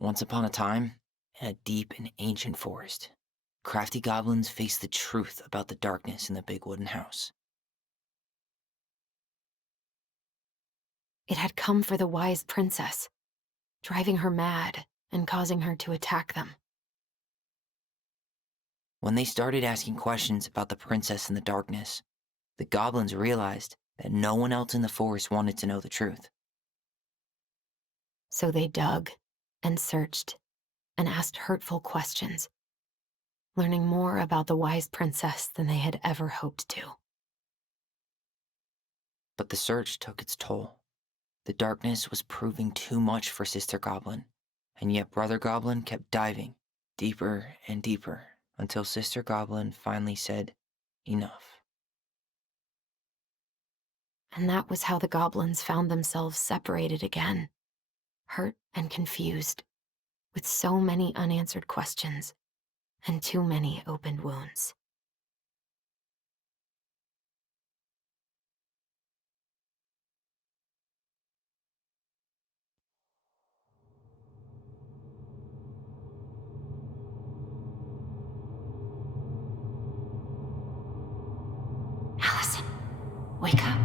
Once upon a time, in a deep and ancient forest, crafty goblins faced the truth about the darkness in the big wooden house. It had come for the wise princess, driving her mad and causing her to attack them. When they started asking questions about the princess in the darkness, the goblins realized that no one else in the forest wanted to know the truth. So they dug and searched and asked hurtful questions, learning more about the wise princess than they had ever hoped to. But the search took its toll. The darkness was proving too much for Sister Goblin, and yet Brother Goblin kept diving deeper and deeper until Sister Goblin finally said, "Enough." And that was how the goblins found themselves separated again, hurt and confused, with so many unanswered questions and too many opened wounds. Alyson, wake up.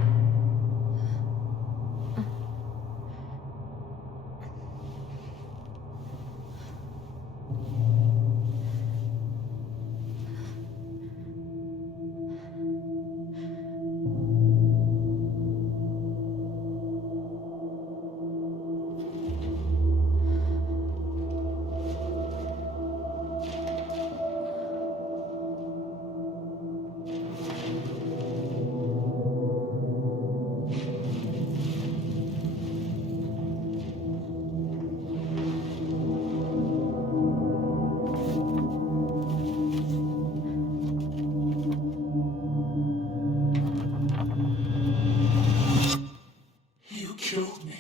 You killed me.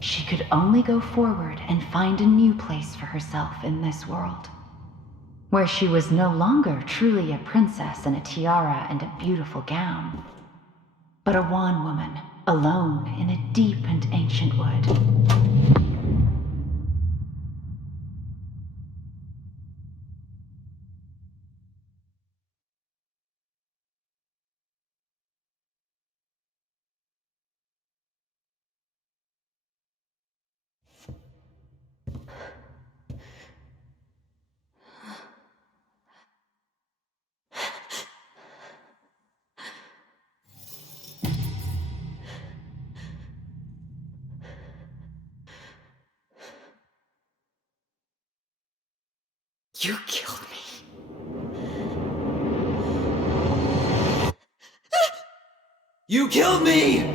She could only go forward and find a new place for herself in this world, where she was no longer truly a princess in a tiara and a beautiful gown, but a wan woman, alone in a deep and ancient wood. You killed me. You killed me!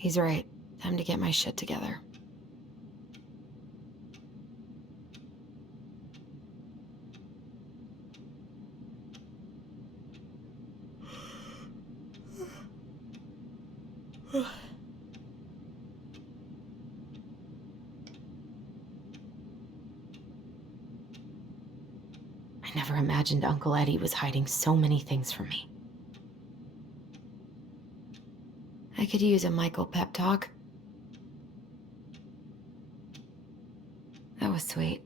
He's right. Time to get my shit together. I never imagined Uncle Eddie was hiding so many things from me. I could use a Michael pep talk. That was sweet.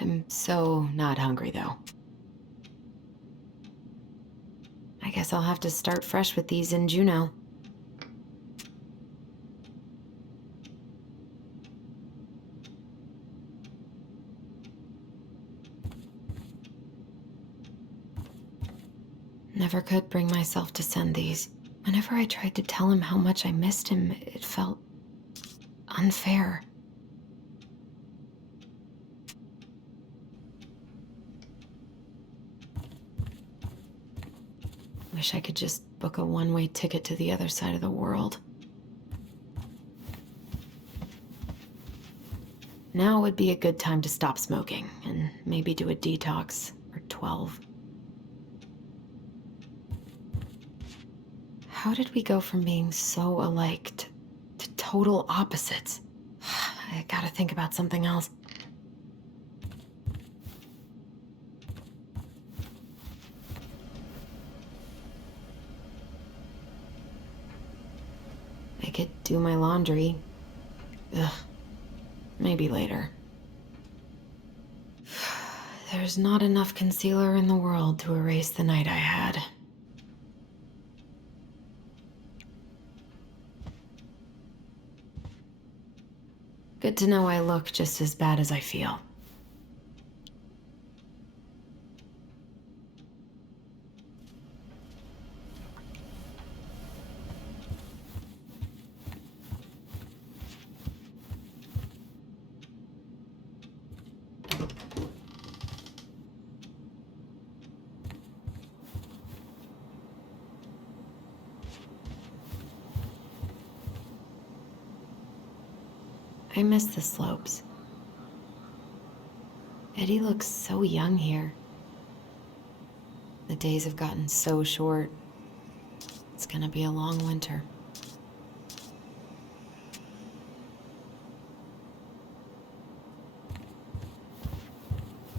I'm so not hungry, though. I guess I'll have to start fresh with these in Juneau. Never could bring myself to send these. Whenever I tried to tell him how much I missed him, it felt unfair. Wish I could just book a one-way ticket to the other side of the world. Now would be a good time to stop smoking and maybe do a detox for 12. How did we go from being so alike to total opposites? I gotta think about something else. I could do my laundry. Ugh. Maybe later. There's not enough concealer in the world to erase the night I had. Good to know I look just as bad as I feel. I miss the slopes. Eddie looks so young here. The days have gotten so short. It's gonna be a long winter.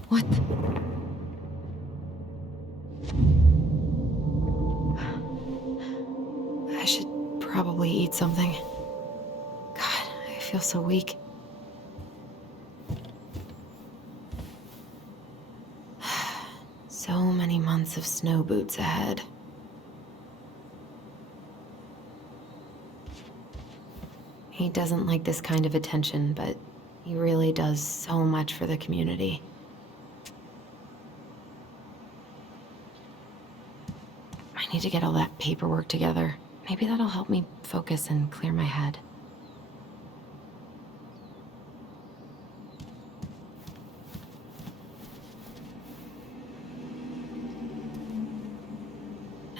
What the? I should probably eat something. God, I feel so weak. So many months of snow boots ahead. He doesn't like this kind of attention, but he really does so much for the community. I need to get all that paperwork together. Maybe that'll help me focus and clear my head.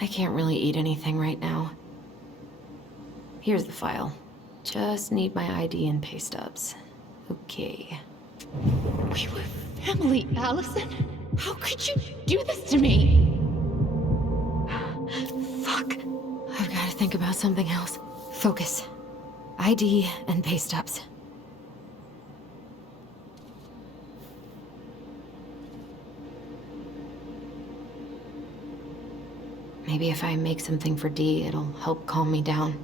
I can't really eat anything right now. Here's the file. Just need my ID and pay stubs. Okay. We were family, Alyson. How could you do this to me? Fuck. I've got to think about something else. Focus. ID and pay stubs. Maybe if I make something for Dee, it'll help calm me down.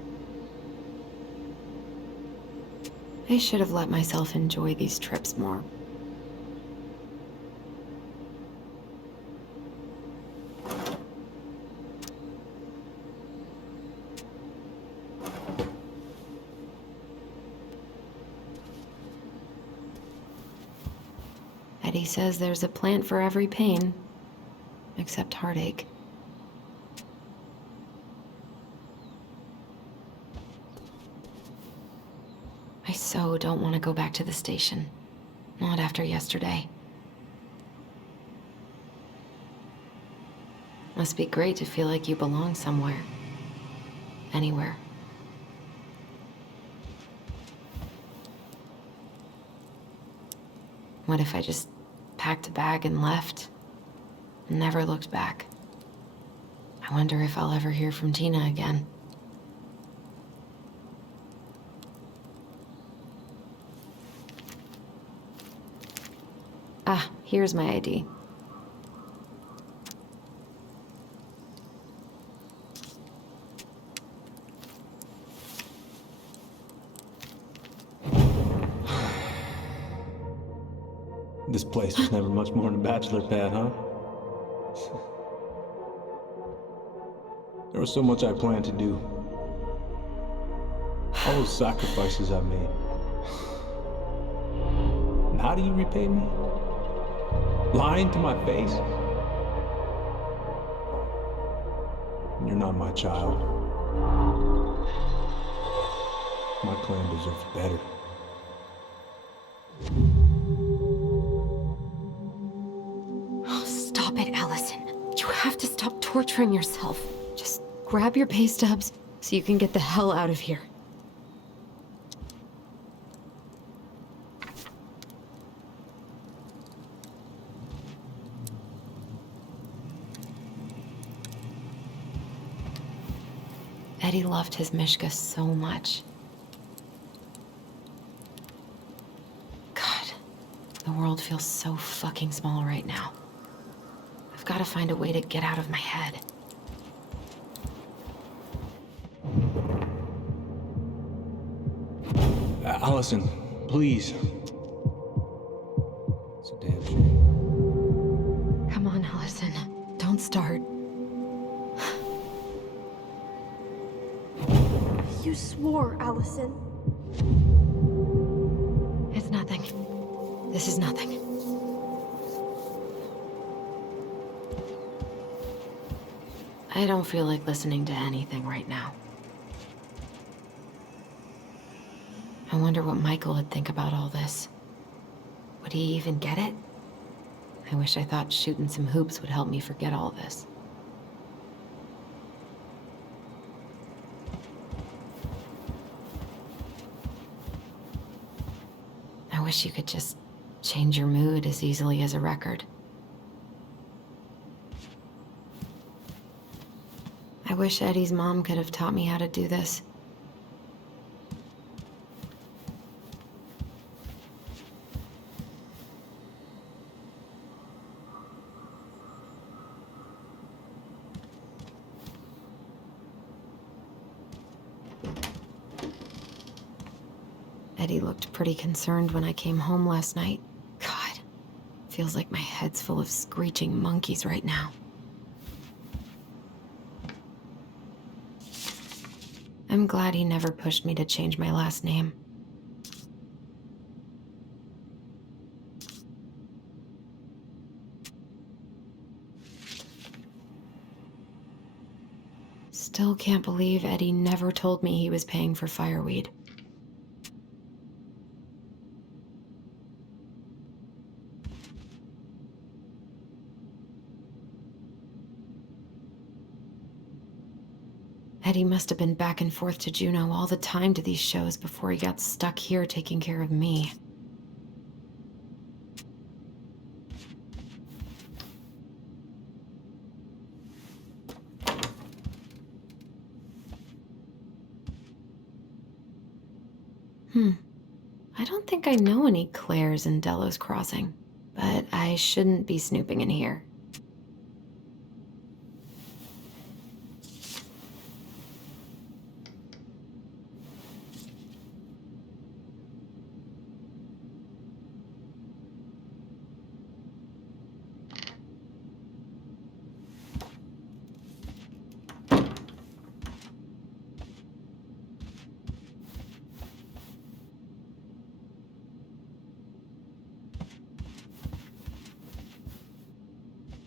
I should have let myself enjoy these trips more. Eddie says there's a plant for every pain, except heartache. I so don't want to go back to the station. Not after yesterday. Must be great to feel like you belong somewhere. Anywhere. What if I just packed a bag and left, and never looked back? I wonder if I'll ever hear from Tina again. Ah, here's my ID. This place was never much more than a bachelor pad, huh? There was so much I planned to do. All those sacrifices I made. And how do you repay me? Lying to my face? You're not my child. My clan deserves better. Oh, stop it, Alyson. You have to stop torturing yourself. Just grab your pay stubs so you can get the hell out of here. Eddie loved his Mishka so much. God, the world feels so fucking small right now. I've got to find a way to get out of my head. Alyson, please. It's a damn shame. Come on, Alyson. Don't start. You swore, Alyson. It's nothing. This is nothing. I don't feel like listening to anything right now. I wonder what Michael would think about all this. Would he even get it? I wish I thought shooting some hoops would help me forget all this. I wish you could just change your mood as easily as a record. I wish Eddie's mom could have taught me how to do this. Eddie looked pretty concerned when I came home last night. God, feels like my head's full of screeching monkeys right now. I'm glad he never pushed me to change my last name. Still can't believe Eddie never told me he was paying for fireweed. Eddie must have been back and forth to Juneau all the time to these shows before he got stuck here taking care of me. I don't think I know any Claires in Delos Crossing, but I shouldn't be snooping in here.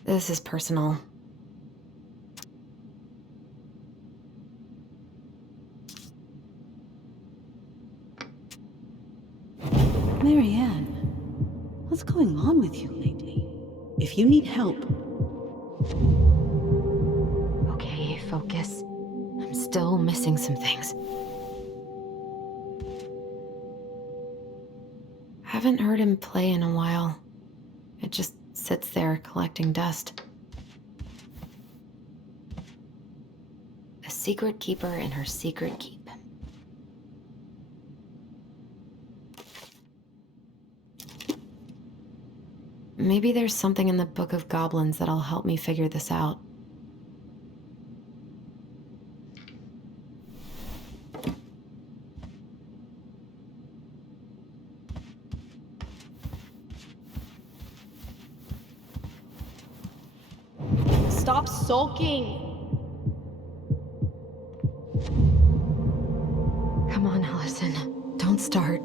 This is personal. Marianne, what's going on with you lately? If you need help... Okay, focus. I'm still missing some things. Haven't heard him play in a while. It just sits there collecting dust. A secret keeper in her secret keep. Maybe there's something in the Book of Goblins that'll help me figure this out. Stop sulking! Come on, Alyson. Don't start.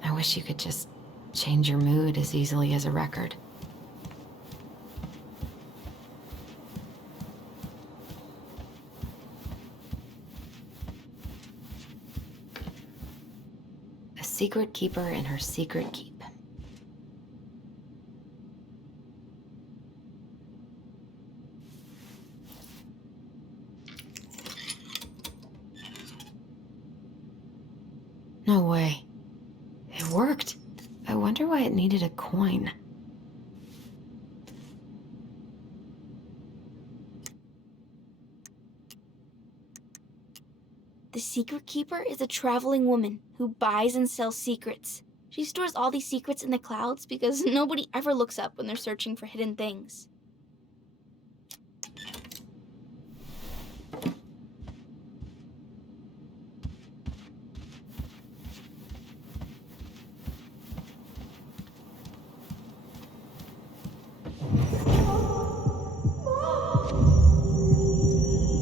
I wish you could just change your mood as easily as a record. A secret keeper in her secret keep. No way. It worked. I wonder why it needed a coin. The secret keeper is a traveling woman who buys and sells secrets. She stores all these secrets in the clouds because nobody ever looks up when they're searching for hidden things.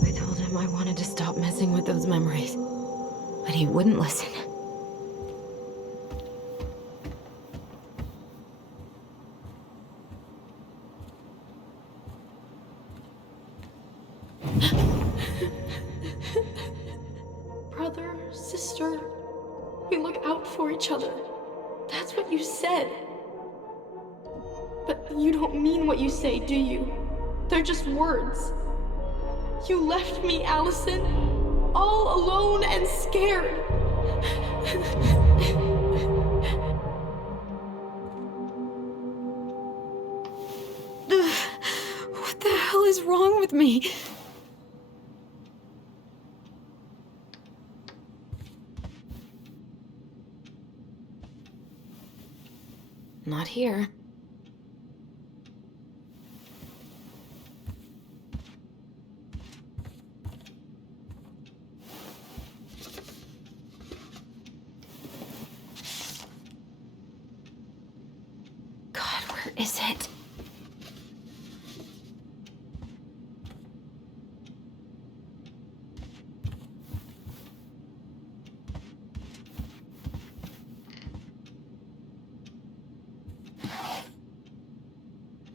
I told him I wanted to stop messing with those memories, but he wouldn't listen. Brother, sister, we look out for each other. That's what you said. But you don't mean what you say, do you? They're just words. You left me, Alyson, all alone and scared. What the hell is wrong with me? Not here. God, where is it?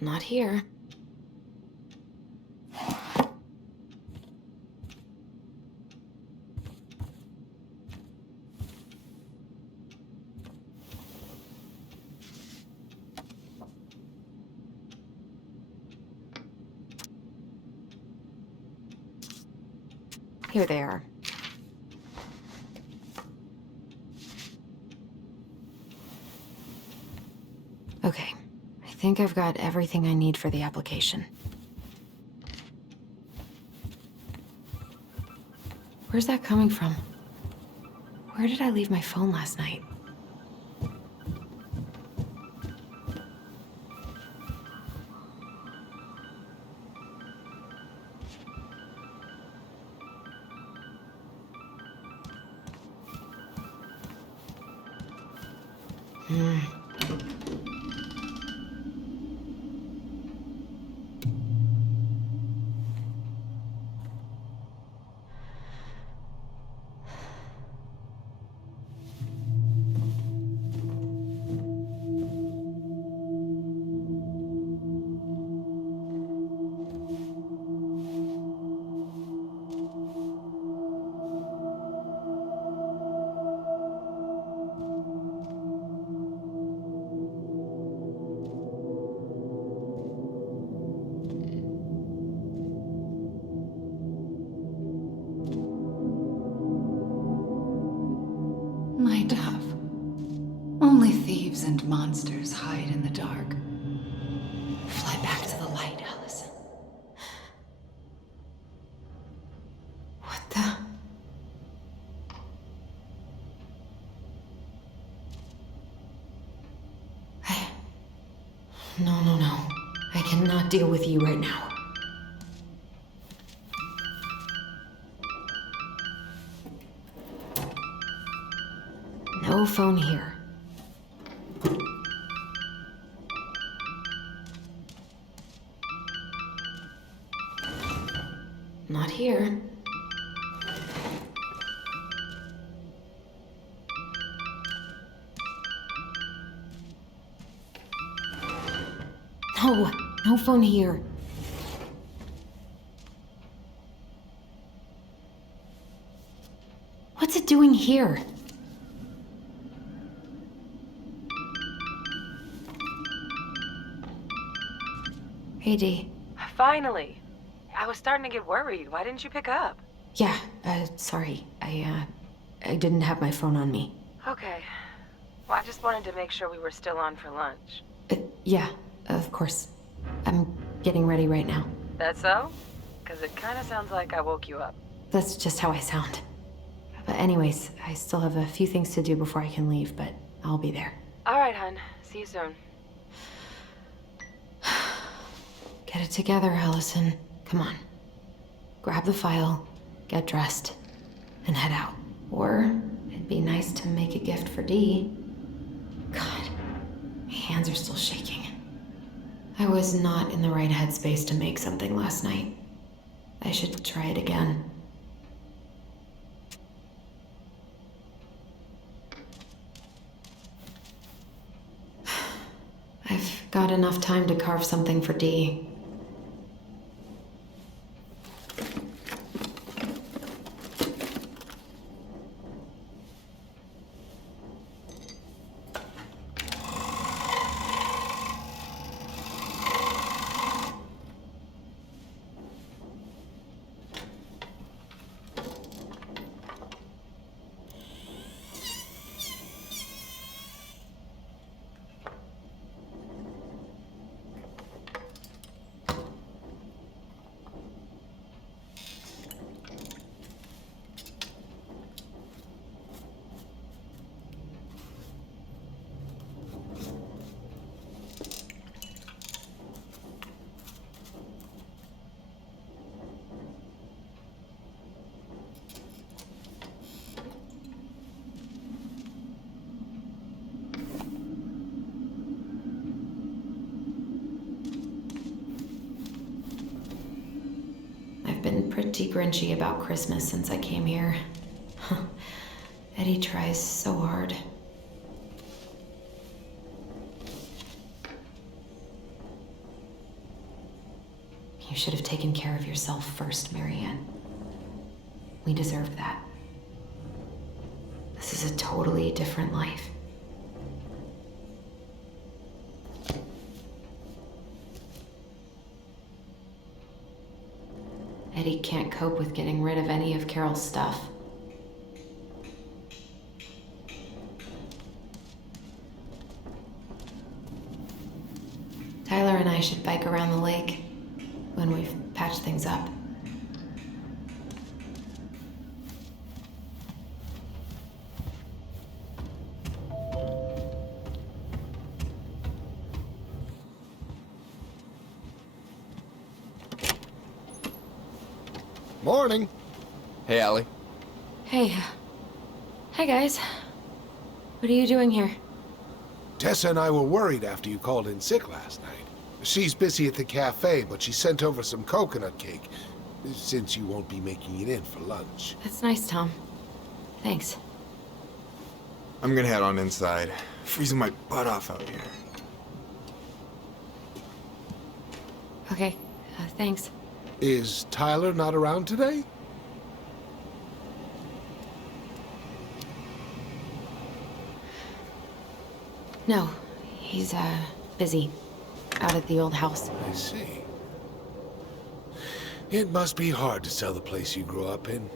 Not here. Here they are. Okay, I think I've got everything I need for the application. Where's that coming from? Where did I leave my phone last night? thieves and monsters hide in the dark. Fly back to the light, Alyson. What the? No. I cannot deal with you right now. No phone here. Not here. No phone here. What's it doing here? Hey, Dee. Finally. I was starting to get worried. Why didn't you pick up? Yeah, sorry. I didn't have my phone on me. Okay. Well, I just wanted to make sure we were still on for lunch. Yeah, of course. I'm getting ready right now. That so? Because it kind of sounds like I woke you up. That's just how I sound. But anyways, I still have a few things to do before I can leave, but I'll be there. All right, hun. See you soon. Get it together, Alyson. Come on. Grab the file, get dressed, and head out. Or it'd be nice to make a gift for Dee. God, my hands are still shaking. I was not in the right headspace to make something last night. I should try it again. I've got enough time to carve something for Dee. I've been pretty grinchy about Christmas since I came here. Eddie tries so hard. You should have taken care of yourself first, Marianne. We deserved that. This is a totally different life. Eddie can't cope with getting rid of any of Carol's stuff. Tyler and I should bike around the lake when we've patched things up. Morning. Hey, Allie. Hey. Hi, guys. What are you doing here? Tessa and I were worried after you called in sick last night. She's busy at the cafe, but she sent over some coconut cake, since you won't be making it in for lunch. That's nice, Tom. Thanks. I'm gonna head on inside. Freezing my butt off out here. Okay, thanks. Is Tyler not around today? No, he's, busy. Out at the old house. I see. It must be hard to sell the place you grew up in.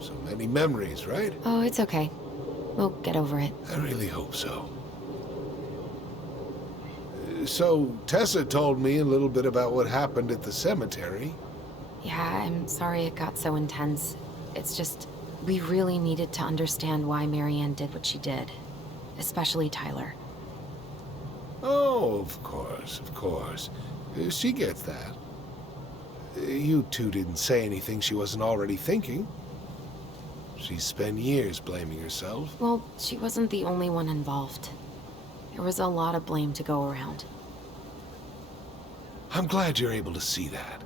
So many memories, right? Oh, it's okay. We'll get over it. I really hope so. So, Tessa told me a little bit about what happened at the cemetery. Yeah, I'm sorry it got so intense. It's just, we really needed to understand why Marianne did what she did. Especially Tyler. Oh, of course, of course. She gets that. You two didn't say anything she wasn't already thinking. She spent years blaming herself. Well, she wasn't the only one involved. There was a lot of blame to go around. I'm glad you're able to see that.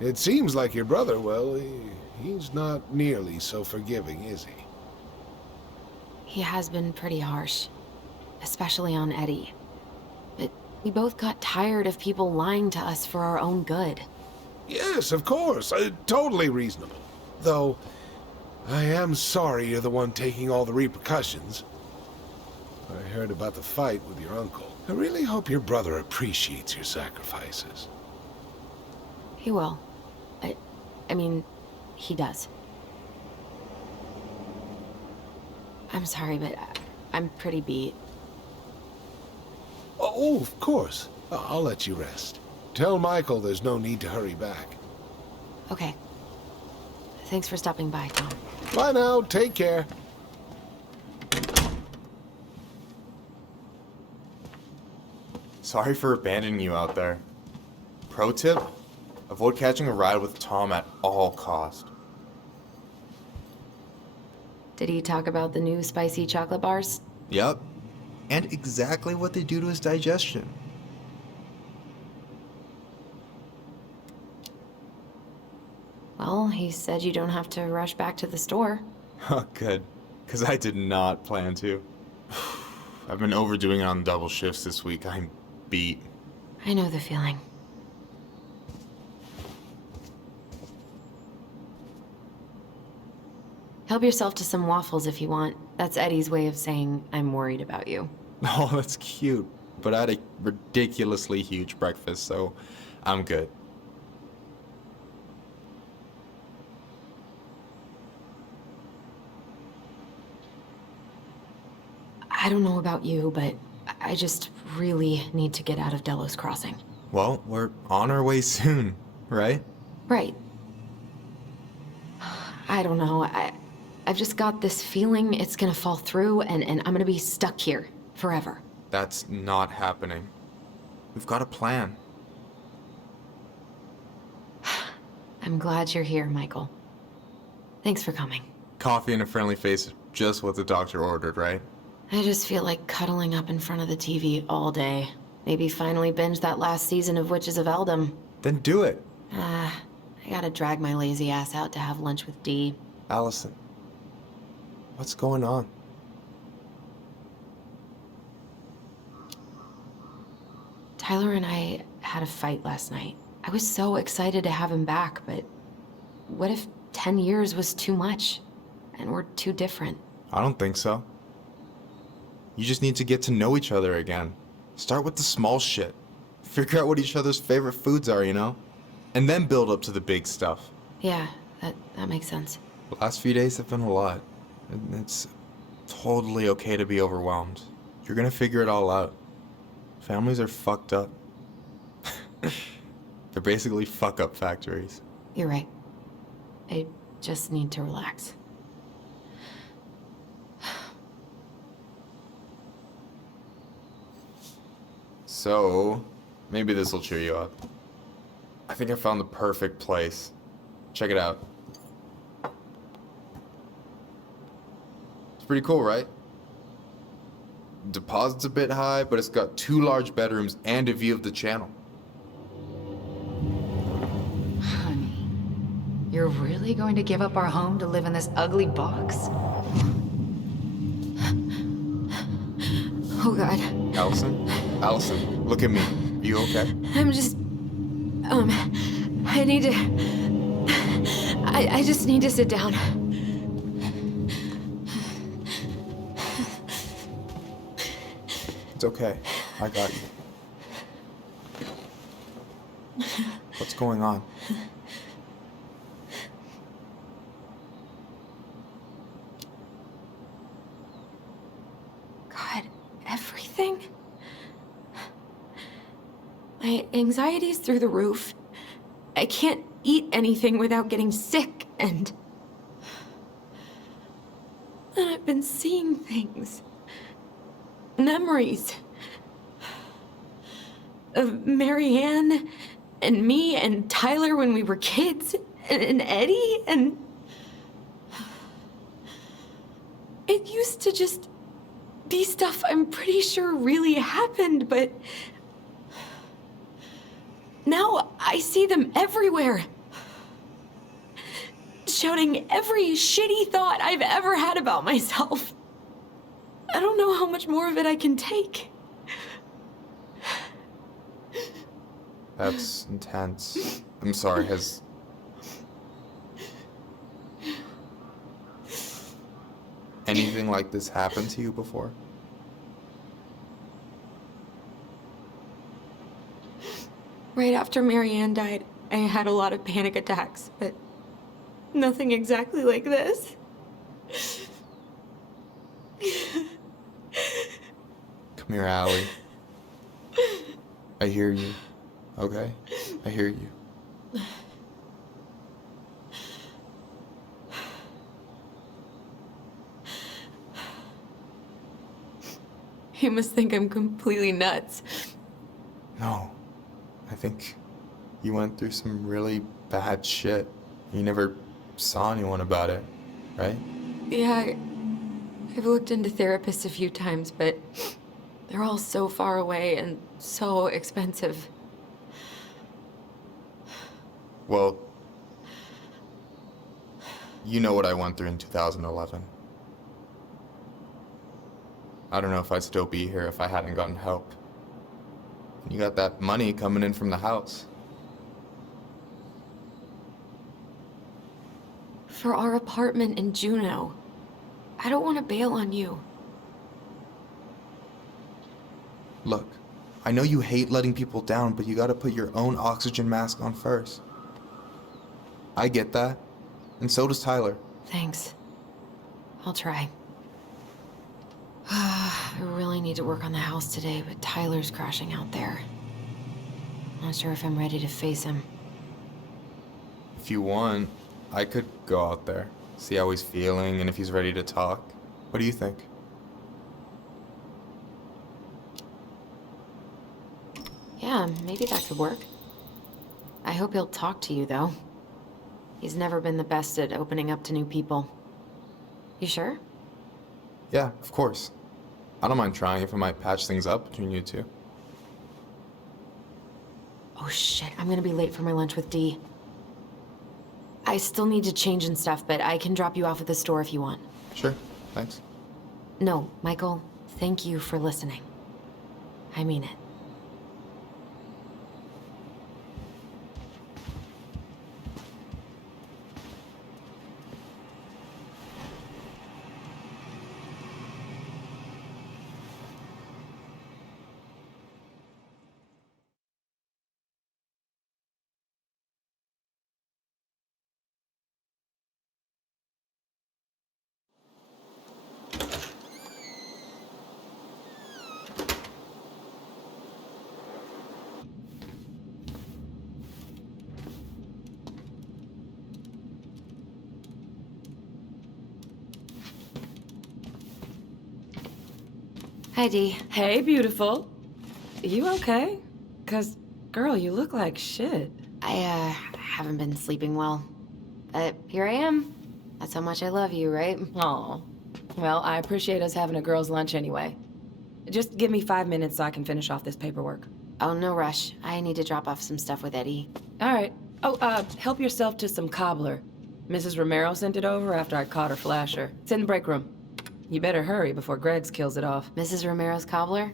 It seems like your brother, well, he's not nearly so forgiving, is he? He has been pretty harsh. Especially on Eddie. But we both got tired of people lying to us for our own good. Yes, of course. Totally reasonable. Though, I am sorry you're the one taking all the repercussions. I heard about the fight with your uncle. I really hope your brother appreciates your sacrifices. He will. I mean, he does. I'm sorry, but I'm pretty beat. Oh, of course. I'll let you rest. Tell Michael there's no need to hurry back. Okay. Thanks for stopping by, Tom. Bye now. Take care. Sorry for abandoning you out there. Pro tip? Avoid catching a ride with Tom at all cost. Did he talk about the new spicy chocolate bars? Yup. And exactly what they do to his digestion. Well, he said you don't have to rush back to the store. Huh, good. Because I did not plan to. I've been overdoing it on double shifts this week. I'm beat. I know the feeling. Help yourself to some waffles if you want. That's Eddie's way of saying I'm worried about you. Oh, that's cute. But I had a ridiculously huge breakfast, so I'm good. I don't know about you, but I just really need to get out of Delos Crossing. Well, we're on our way soon, right? Right. I don't know. I've just got this feeling it's gonna fall through and I'm gonna be stuck here forever. That's not happening. We've got a plan. I'm glad you're here, Michael. Thanks for coming. Coffee and a friendly face is just what the doctor ordered, right? I just feel like cuddling up in front of the TV all day. Maybe finally binge that last season of Witches of Eldom. Then do it. I gotta drag my lazy ass out to have lunch with Dee. Alyson, what's going on? Tyler and I had a fight last night. I was so excited to have him back, but what if 10 years was too much? And we're too different? I don't think so. You just need to get to know each other again. Start with the small shit. Figure out what each other's favorite foods are, you know? And then build up to the big stuff. Yeah, that makes sense. The last few days have been a lot. It's totally okay to be overwhelmed. You're gonna figure it all out. Families are fucked up. They're basically fuck-up factories. You're right. I just need to relax. So, maybe this will cheer you up. I think I found the perfect place. Check it out. It's pretty cool, right? Deposit's a bit high, but it's got 2 large bedrooms and a view of the channel. Honey, you're really going to give up our home to live in this ugly box? Oh God. Alyson? Alyson, look at me. You okay? I'm just... I need to... I just need to sit down. It's okay. I got you. What's going on? anything. My anxiety's through the roof. I can't eat anything without getting sick, and I've been seeing things. Memories. Of Marianne, and me, and Tyler when we were kids, and Eddie, and... It used to just be stuff I'm pretty sure really happened, but... Now I see them everywhere. Shouting every shitty thought I've ever had about myself. I don't know how much more of it I can take. That's intense. I'm sorry, has... anything like this happened to you before? Right after Marianne died, I had a lot of panic attacks, but nothing exactly like this. Come here, Allie. I hear you. Okay? I hear you. You must think I'm completely nuts. No. I think you went through some really bad shit. You never saw anyone about it, right? Yeah, I've looked into therapists a few times, but they're all so far away and so expensive. Well, you know what I went through in 2011. I don't know if I'd still be here if I hadn't gotten help. You got that money coming in from the house. For our apartment in Juneau. I don't want to bail on you. Look, I know you hate letting people down, but you gotta put your own oxygen mask on first. I get that, and so does Tyler. Thanks. I'll try. I really need to work on the house today, but Tyler's crashing out there. Not sure if I'm ready to face him. If you want, I could go out there, see how he's feeling, and if he's ready to talk. What do you think? Yeah, maybe that could work. I hope he'll talk to you, though. He's never been the best at opening up to new people. You sure? Yeah, of course. I don't mind trying if it might patch things up between you two. Oh shit, I'm gonna be late for my lunch with Dee. I still need to change and stuff, but I can drop you off at the store if you want. Sure, thanks. No, Michael, thank you for listening. I mean it. Hi, Dee. Hey, beautiful. You okay? 'Cause, girl, you look like shit. I haven't been sleeping well. But here I am. That's how much I love you, right? Aw. Well, I appreciate us having a girl's lunch anyway. Just give me 5 minutes so I can finish off this paperwork. Oh, no rush. I need to drop off some stuff with Eddie. All right. Oh, help yourself to some cobbler. Mrs. Romero sent it over after I caught her flasher. It's in the break room. You better hurry before Greggs kills it off. Mrs. Romero's cobbler?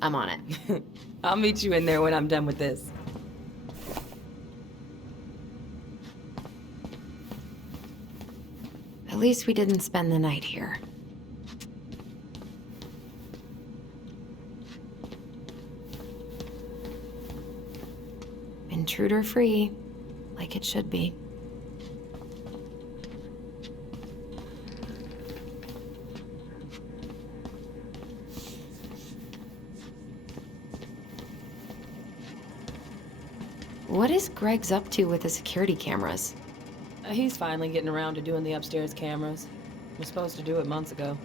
I'm on it. I'll meet you in there when I'm done with this. At least we didn't spend the night here. Intruder-free, like it should be. What is Greg's up to with the security cameras? He's finally getting around to doing the upstairs cameras. Was supposed to do it months ago.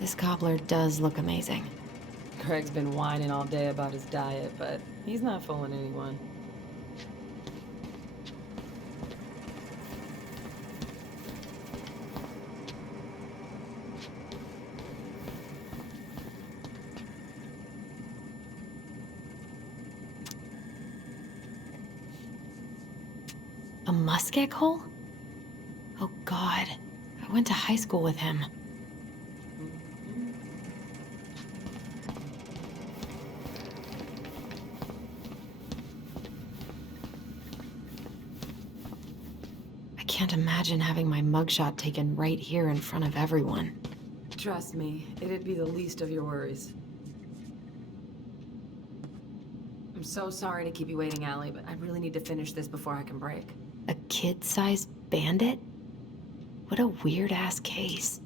This cobbler does look amazing. Greg's been whining all day about his diet, but he's not fooling anyone. A muskeg hole? Oh God, I went to high school with him. I can't imagine having my mugshot taken right here in front of everyone. Trust me, it'd be the least of your worries. I'm so sorry to keep you waiting, Allie, but I really need to finish this before I can break. A kid-sized bandit? What a weird-ass case.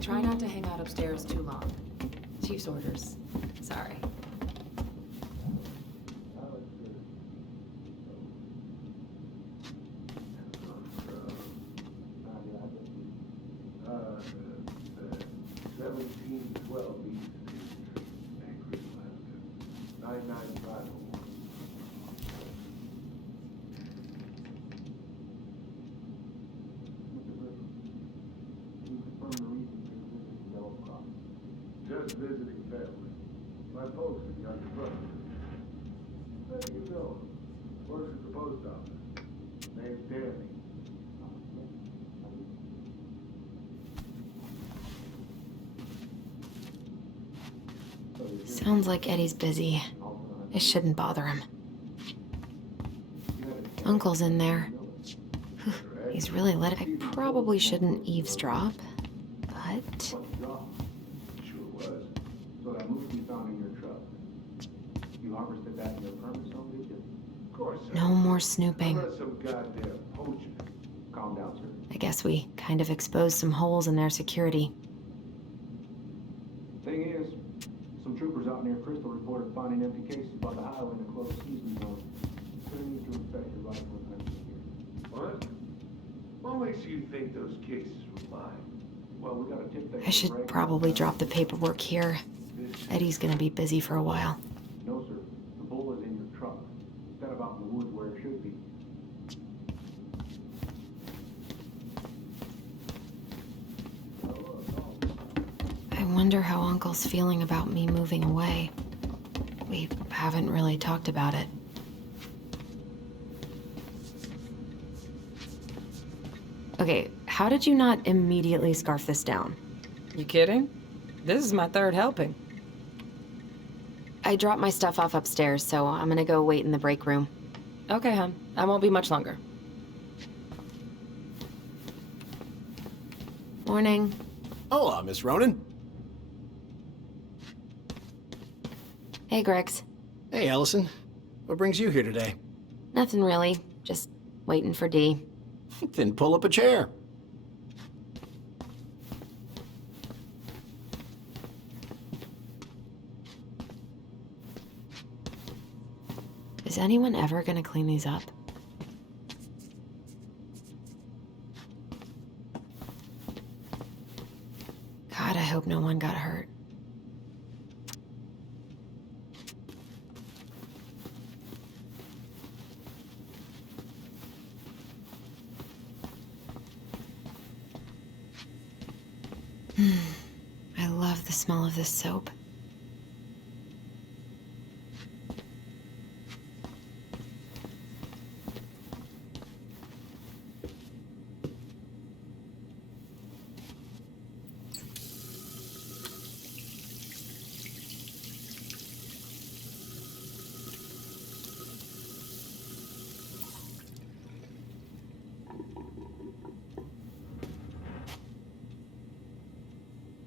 Try not to hang out upstairs too long. Chief's orders. Sorry. Just visiting family. My folks and younger brother. How do you know him? Works at the post office. Name's Danny. Sounds like Eddie's busy. I shouldn't bother him. Uncle's in there. He's really lit. I probably shouldn't eavesdrop, but... Sure was. So that moose we found in your truck. You harvested that in your permit zone, did you? Of course. No more snooping. Unless some goddamn poacher. Calm down, sir. I guess we kind of exposed some holes in their security. Thing is, some troopers out near Crystal reported finding empty cases by the highway in the closed season zone. Gonna need to inspect your rifle and pencil here. What? What makes you think those cases were mine? Well, we got a tip that I should probably drop the paperwork here. Eddie's gonna be busy for a while. No, sir. The bull is in your truck. Instead of out in the woods where it should be. I wonder how Uncle's feeling about me moving away. We haven't really talked about it. Okay, how did you not immediately scarf this down? You kidding? This is my third helping. I dropped my stuff off upstairs, so I'm gonna go wait in the break room. Okay, hon. I won't be much longer. Morning. Hola, Miss Ronan. Hey, Gregs. Hey, Alyson. What brings you here today? Nothing really. Just waiting for Dee. Then pull up a chair. Is anyone ever gonna clean these up? God, I hope no one got hurt. I love the smell of this soap.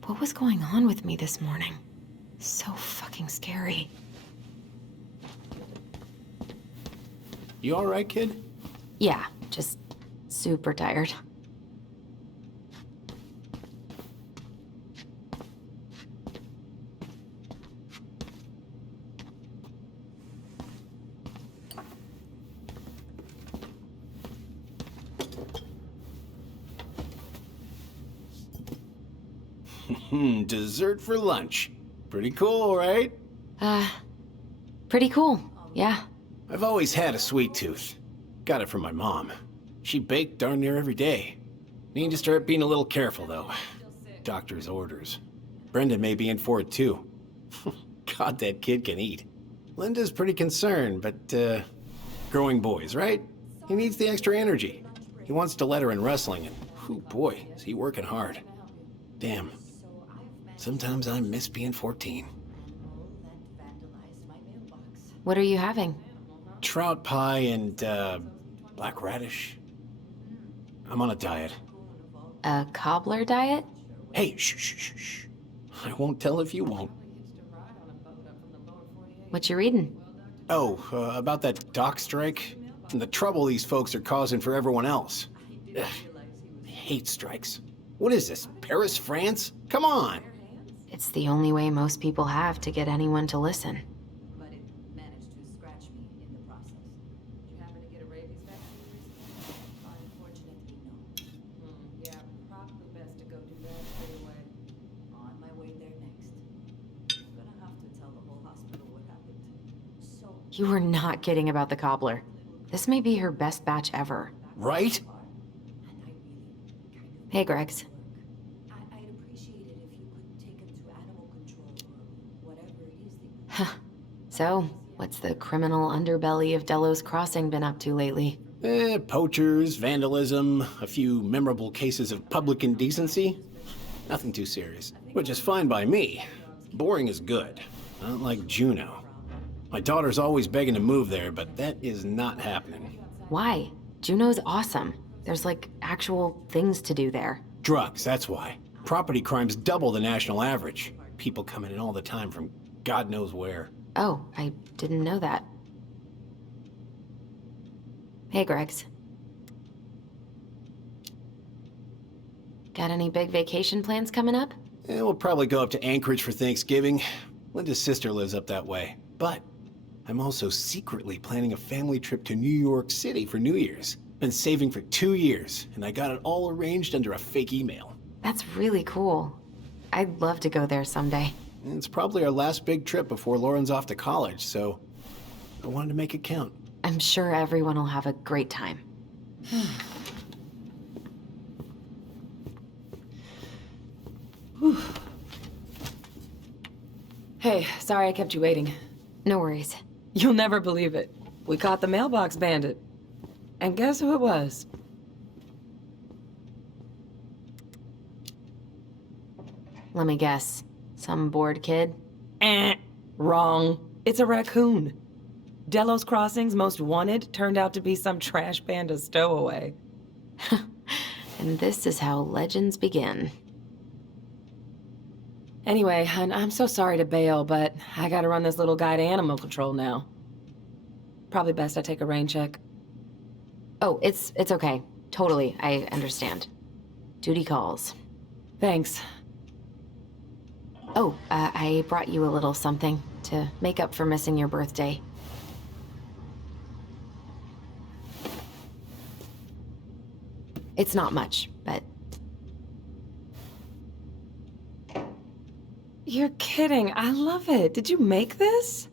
What What was going on with me this morning? So fucking scary. You alright, kid? Yeah, just super tired. Dessert for lunch. Pretty cool, right? Pretty cool, yeah. I've always had a sweet tooth. Got it from my mom. She baked darn near every day. Need to start being a little careful, though. Doctor's orders. Brenda may be in for it, too. God, that kid can eat. Linda's pretty concerned, but, growing boys, right? He needs the extra energy. He wants to let her in wrestling, and, oh boy, is he working hard. Damn. Sometimes I miss being 14. What are you having? Trout pie and, black radish. I'm on a diet. A cobbler diet? Hey, shh. I won't tell if you won't. What you reading? Oh, about that dock strike? And the trouble these folks are causing for everyone else. Ugh. I hate strikes. What is this, Paris, France? Come on! It's the only way most people have to get anyone to listen. But it managed to scratch me in the process. Did you happen to get a rabies vaccine recently? Unfortunately, no. Yeah, probably best to go do that straight away. On my way there next. I'm gonna have to tell the whole hospital what happened. So... You were not kidding about the cobbler. This may be her best batch ever. Right? Hey, Gregs. I'd appreciate it if you could take him to animal control or whatever it is they... So, what's the criminal underbelly of Delos Crossing been up to lately? Poachers, vandalism, a few memorable cases of public indecency. Nothing too serious, which is fine by me. Boring is good. Not like Juneau. My daughter's always begging to move there, but that is not happening. Why? Juneau's awesome. There's like actual things to do there. Drugs, that's why. Property crime's double the national average. People coming in all the time from God knows where. Oh, I didn't know that. Hey, Gregs. Got any big vacation plans coming up? We'll probably go up to Anchorage for Thanksgiving. Linda's sister lives up that way. But I'm also secretly planning a family trip to New York City for New Year's. Been saving for 2 years, and I got it all arranged under a fake email. That's really cool. I'd love to go there someday. It's probably our last big trip before Lauren's off to college, so I wanted to make it count. I'm sure everyone will have a great time. Hey, sorry I kept you waiting. No worries. You'll never believe it. We caught the mailbox bandit. And guess who it was? Let me guess. Some bored kid? Wrong. It's a raccoon. Delos Crossing's most wanted turned out to be some trash panda stowaway. And this is how legends begin. Anyway, hun, I'm so sorry to bail, but I gotta run this little guy to animal control now. Probably best I take a rain check. Oh, it's okay. Totally, I understand. Duty calls. Thanks. Oh, I brought you a little something to make up for missing your birthday. It's not much, but... You're kidding. I love it. Did you make this?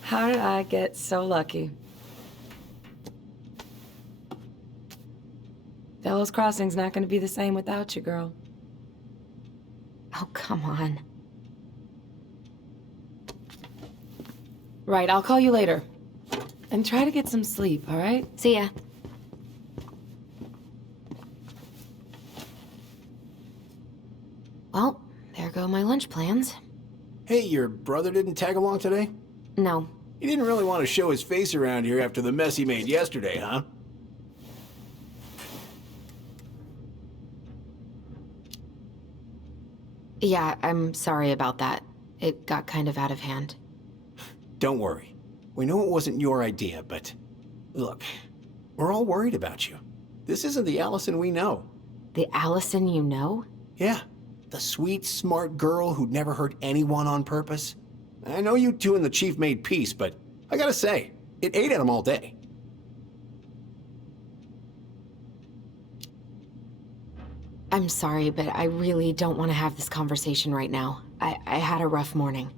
How did I get so lucky? Delos Crossing's not gonna be the same without you, girl. Oh, come on. Right, I'll call you later. And try to get some sleep, all right? See ya. Well, there go my lunch plans. Hey, your brother didn't tag along today? No. He didn't really want to show his face around here after the mess he made yesterday, huh? Yeah, I'm sorry about that. It got kind of out of hand. Don't worry. We know it wasn't your idea, but look, we're all worried about you. This isn't the Alyson we know. The Alyson you know? Yeah, the sweet, smart girl who'd never hurt anyone on purpose. I know you two and the Chief made peace, but I gotta say, it ate at him all day. I'm sorry, but I really don't want to have this conversation right now. I had a rough morning.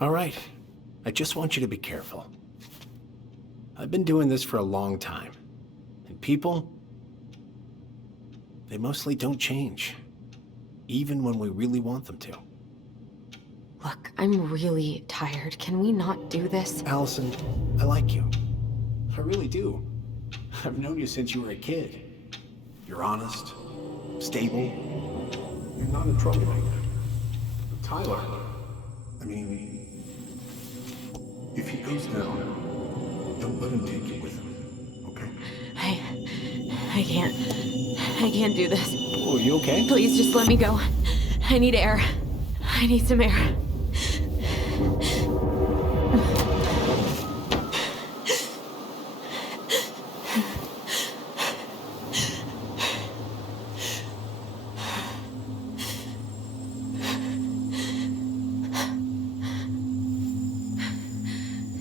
All right. I just want you to be careful. I've been doing this for a long time. And people, they mostly don't change. Even when we really want them to. Look, I'm really tired. Can we not do this? Alyson, I like you. I really do. I've known you since you were a kid. You're honest, stable, you're not a troublemaker. But Tyler, I mean, If he goes down, don't let him take you with him, okay? I can't do this. Oh, you okay? Please just let me go. I need air. I need some air.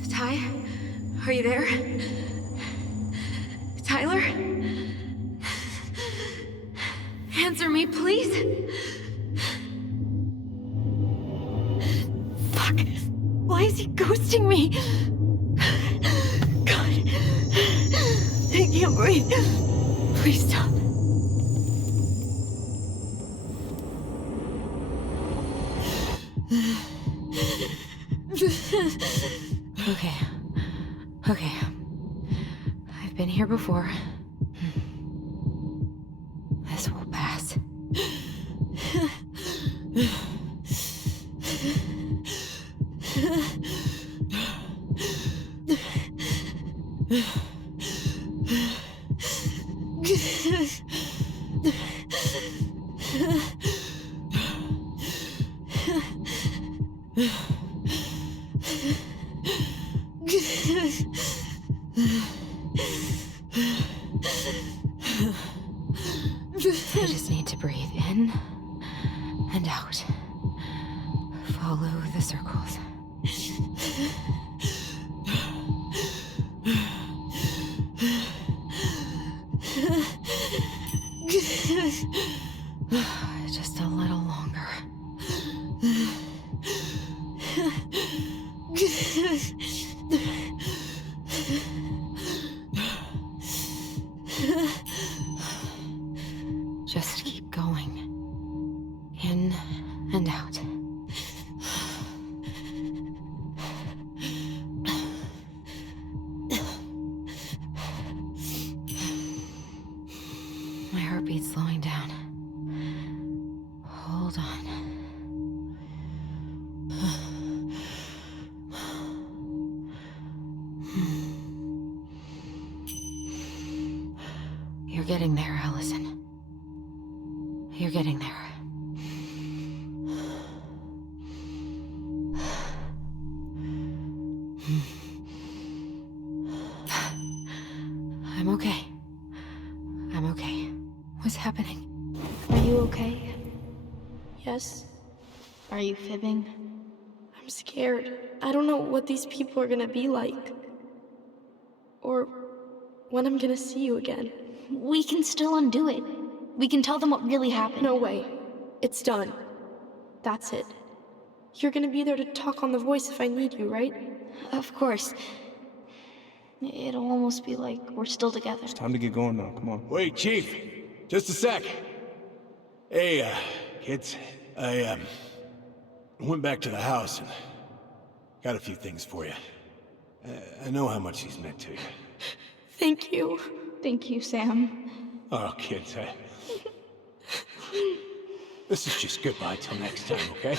Ty? Are you there? Tyler? Answer me, please. Fuck. Why is he ghosting me? God. I can't breathe. Please stop. Okay. Okay. I've been here before. This will pass. I just need to breathe in and out. Follow the circles. Just a little longer. Just keep going. In and out. My heartbeat's slowing down. Hold on. You're getting there, Alyson. You're getting there. I'm okay. I'm okay. What's happening? Are you okay? Yes? Are you fibbing? I'm scared. I don't know what these people are gonna be like. Or when I'm gonna see you again. We can still undo it. We can tell them what really happened. No way. It's done. That's it. You're gonna be there to talk on the voice if I need you, right? Of course. It'll almost be like we're still together. It's time to get going now. Come on. Wait, Chief. Just a sec. Hey, kids. I went back to the house and got a few things for you. I know how much he's meant to you. Thank you. Thank you, Sam. Oh, kids, this is just goodbye till next time, okay?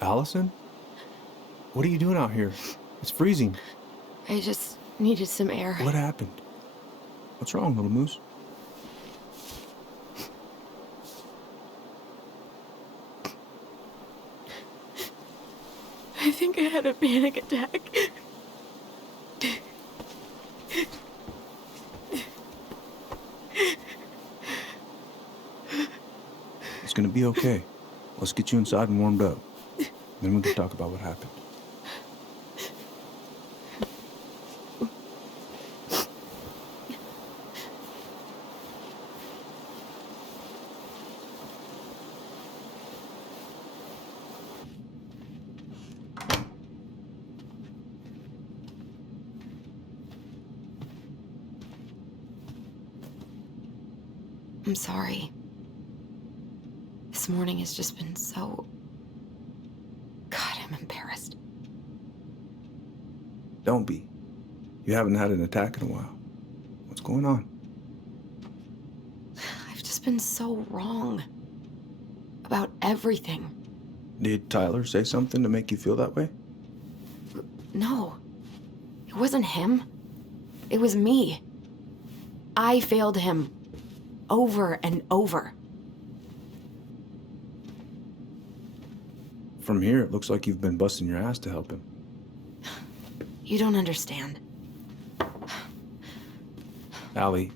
Alyson? What are you doing out here? It's freezing. I just needed some air. What happened? What's wrong, little moose? I think I had a panic attack. It's gonna be okay. Let's get you inside and warmed up. Then we can talk about what happened. I'm sorry. This morning has just been so... God, I'm embarrassed. Don't be. You haven't had an attack in a while. What's going on? I've just been so wrong. About everything. Did Tyler say something to make you feel that way? No. It wasn't him. It was me. I failed him. Over and over. From here, it looks like you've been busting your ass to help him. You don't understand. Allie,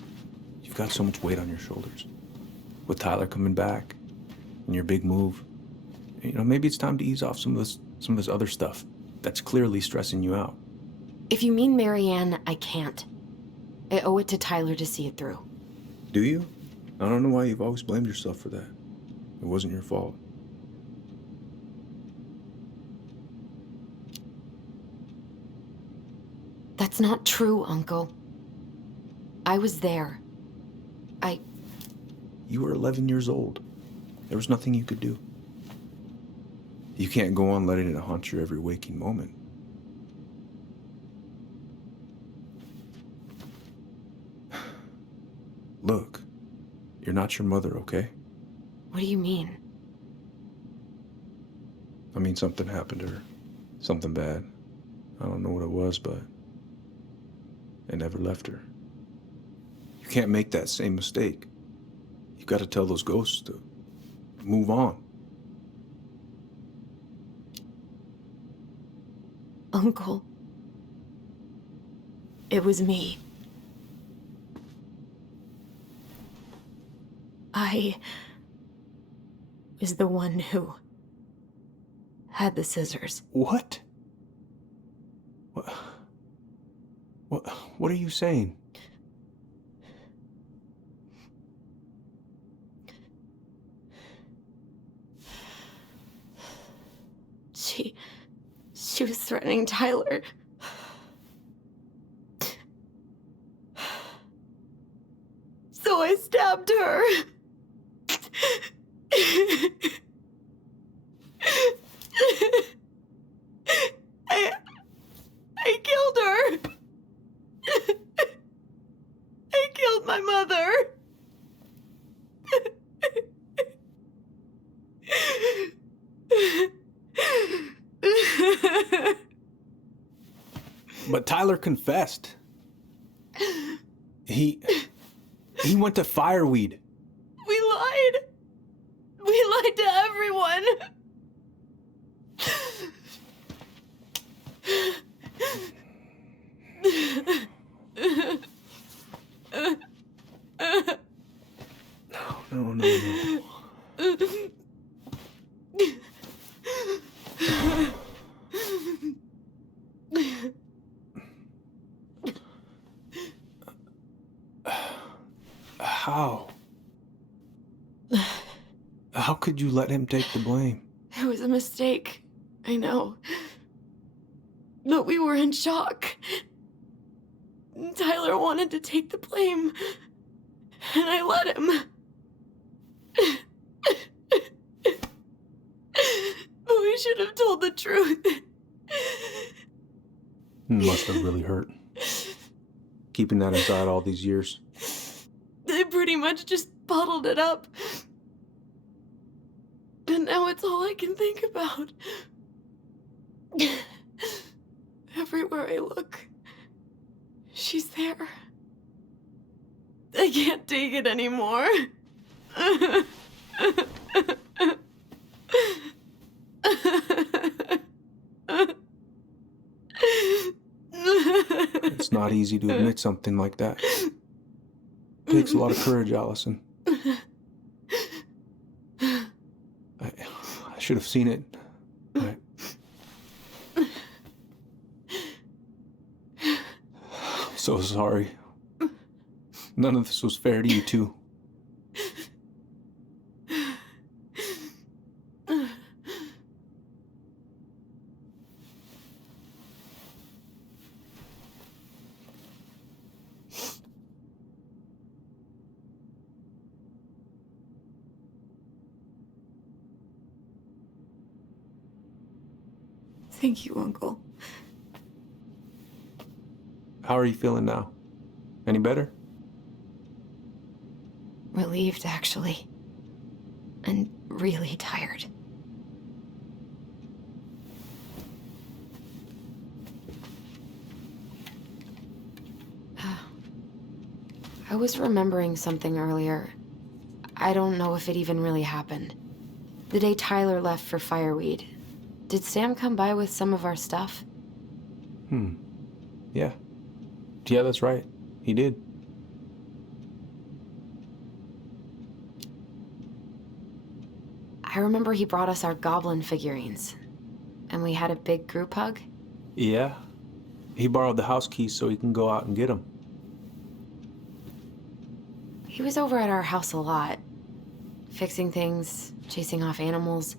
you've got so much weight on your shoulders. With Tyler coming back, and your big move, you know, maybe it's time to ease off some of this other stuff that's clearly stressing you out. If you mean Marianne, I can't. I owe it to Tyler to see it through. Do you? I don't know why you've always blamed yourself for that. It wasn't your fault. That's not true, Uncle. I was there. You were 11 years old. There was nothing you could do. You can't go on letting it haunt your every waking moment. Look, you're not your mother, okay? What do you mean? I mean, something happened to her. Something bad. I don't know what it was, but it never left her. You can't make that same mistake. You gotta tell those ghosts to move on. Uncle. It was me. I was the one who had the scissors. What? What are you saying? She was threatening Tyler. So I stabbed her. I killed her. I killed my mother. But Tyler confessed. He went to Fireweed. We lied. We lied to everyone. No. How could you let him take the blame? It was a mistake. I know. But we were in shock. Tyler wanted to take the blame, and I let him. But we should have told the truth. Must have really hurt. Keeping that inside all these years. They pretty much just bottled it up. And now it's all I can think about. Everywhere I look, she's there. I can't take it anymore. It's not easy to admit something like that. It takes a lot of courage, Alyson. I should have seen it. I'm so sorry. None of this was fair to you two. Thank you, Uncle. How are you feeling now? Any better? Relieved, actually. And really tired. I was remembering something earlier. I don't know if it even really happened. The day Tyler left for Fireweed, did Sam come by with some of our stuff? Yeah. Yeah, that's right. He did. I remember he brought us our goblin figurines. And we had a big group hug. Yeah. He borrowed the house keys so he can go out and get them. He was over at our house a lot. Fixing things, chasing off animals.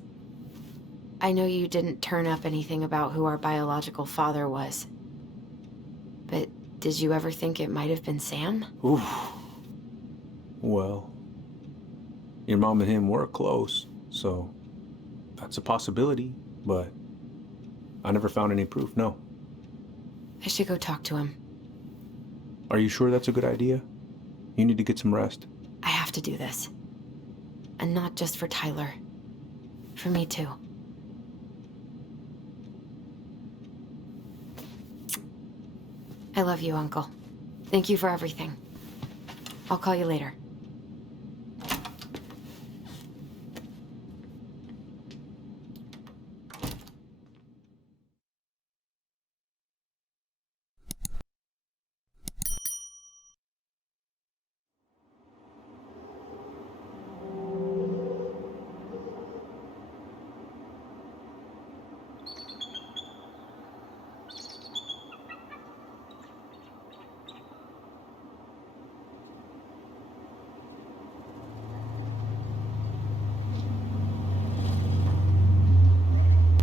I know you didn't turn up anything about who our biological father was. But did you ever think it might have been Sam? Oof. Well, your mom and him were close, so that's a possibility, but I never found any proof, no. I should go talk to him. Are you sure that's a good idea? You need to get some rest. I have to do this. And not just for Tyler. For me, too. I love you, Uncle. Thank you for everything. I'll call you later.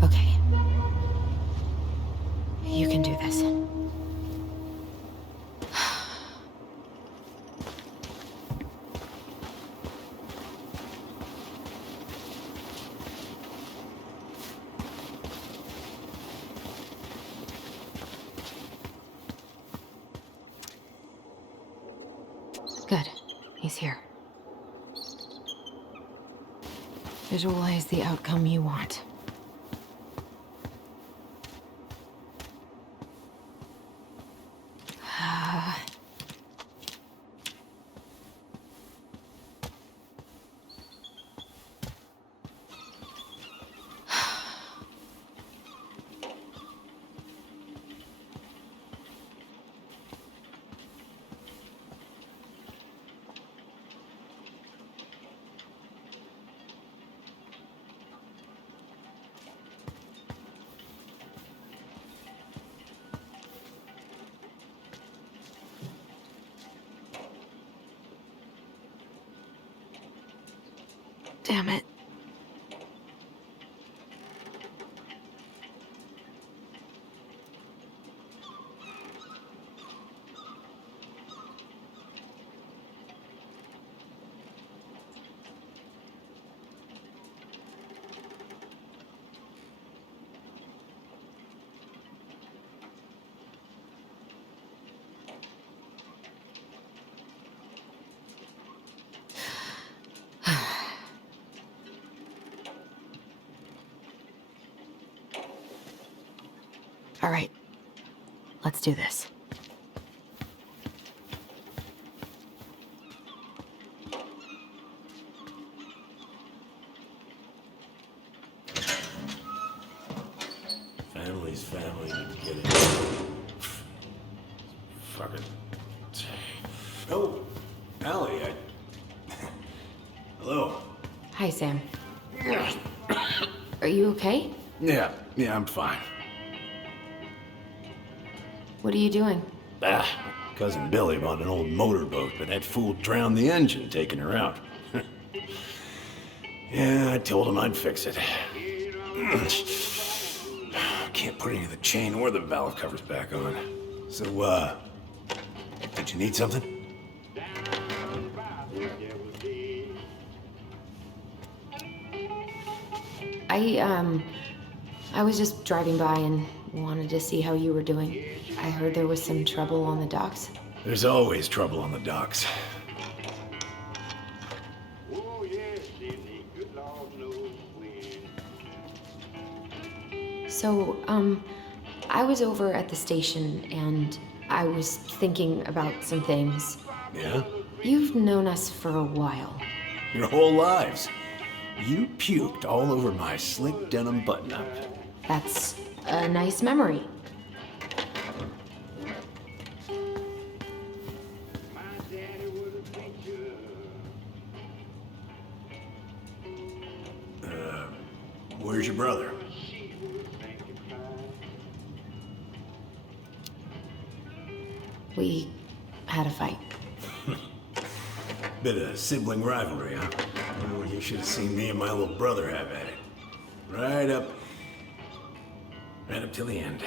Okay. You can do this. Good. He's here. Visualize the outcome you want. Damn it. All right. Let's do this. Family's family. Get it? Fuck it. Oh, Allie, Hello. Hi, Sam. Are you okay? Yeah, I'm fine. What are you doing? Cousin Billy bought an old motorboat, but that fool drowned the engine taking her out. Yeah, I told him I'd fix it. Can't put any of the chain or the valve covers back on. So, did you need something? I was just driving by and wanted to see how you were doing. I heard there was some trouble on the docks. There's always trouble on the docks. So, I was over at the station and I was thinking about some things. Yeah? You've known us for a while. Your whole lives. You puked all over my slick denim button-up. That's a nice memory. Where's your brother? We had a fight. Bit of sibling rivalry, huh? Well, you should have seen me and my little brother have at it. Right up till the end.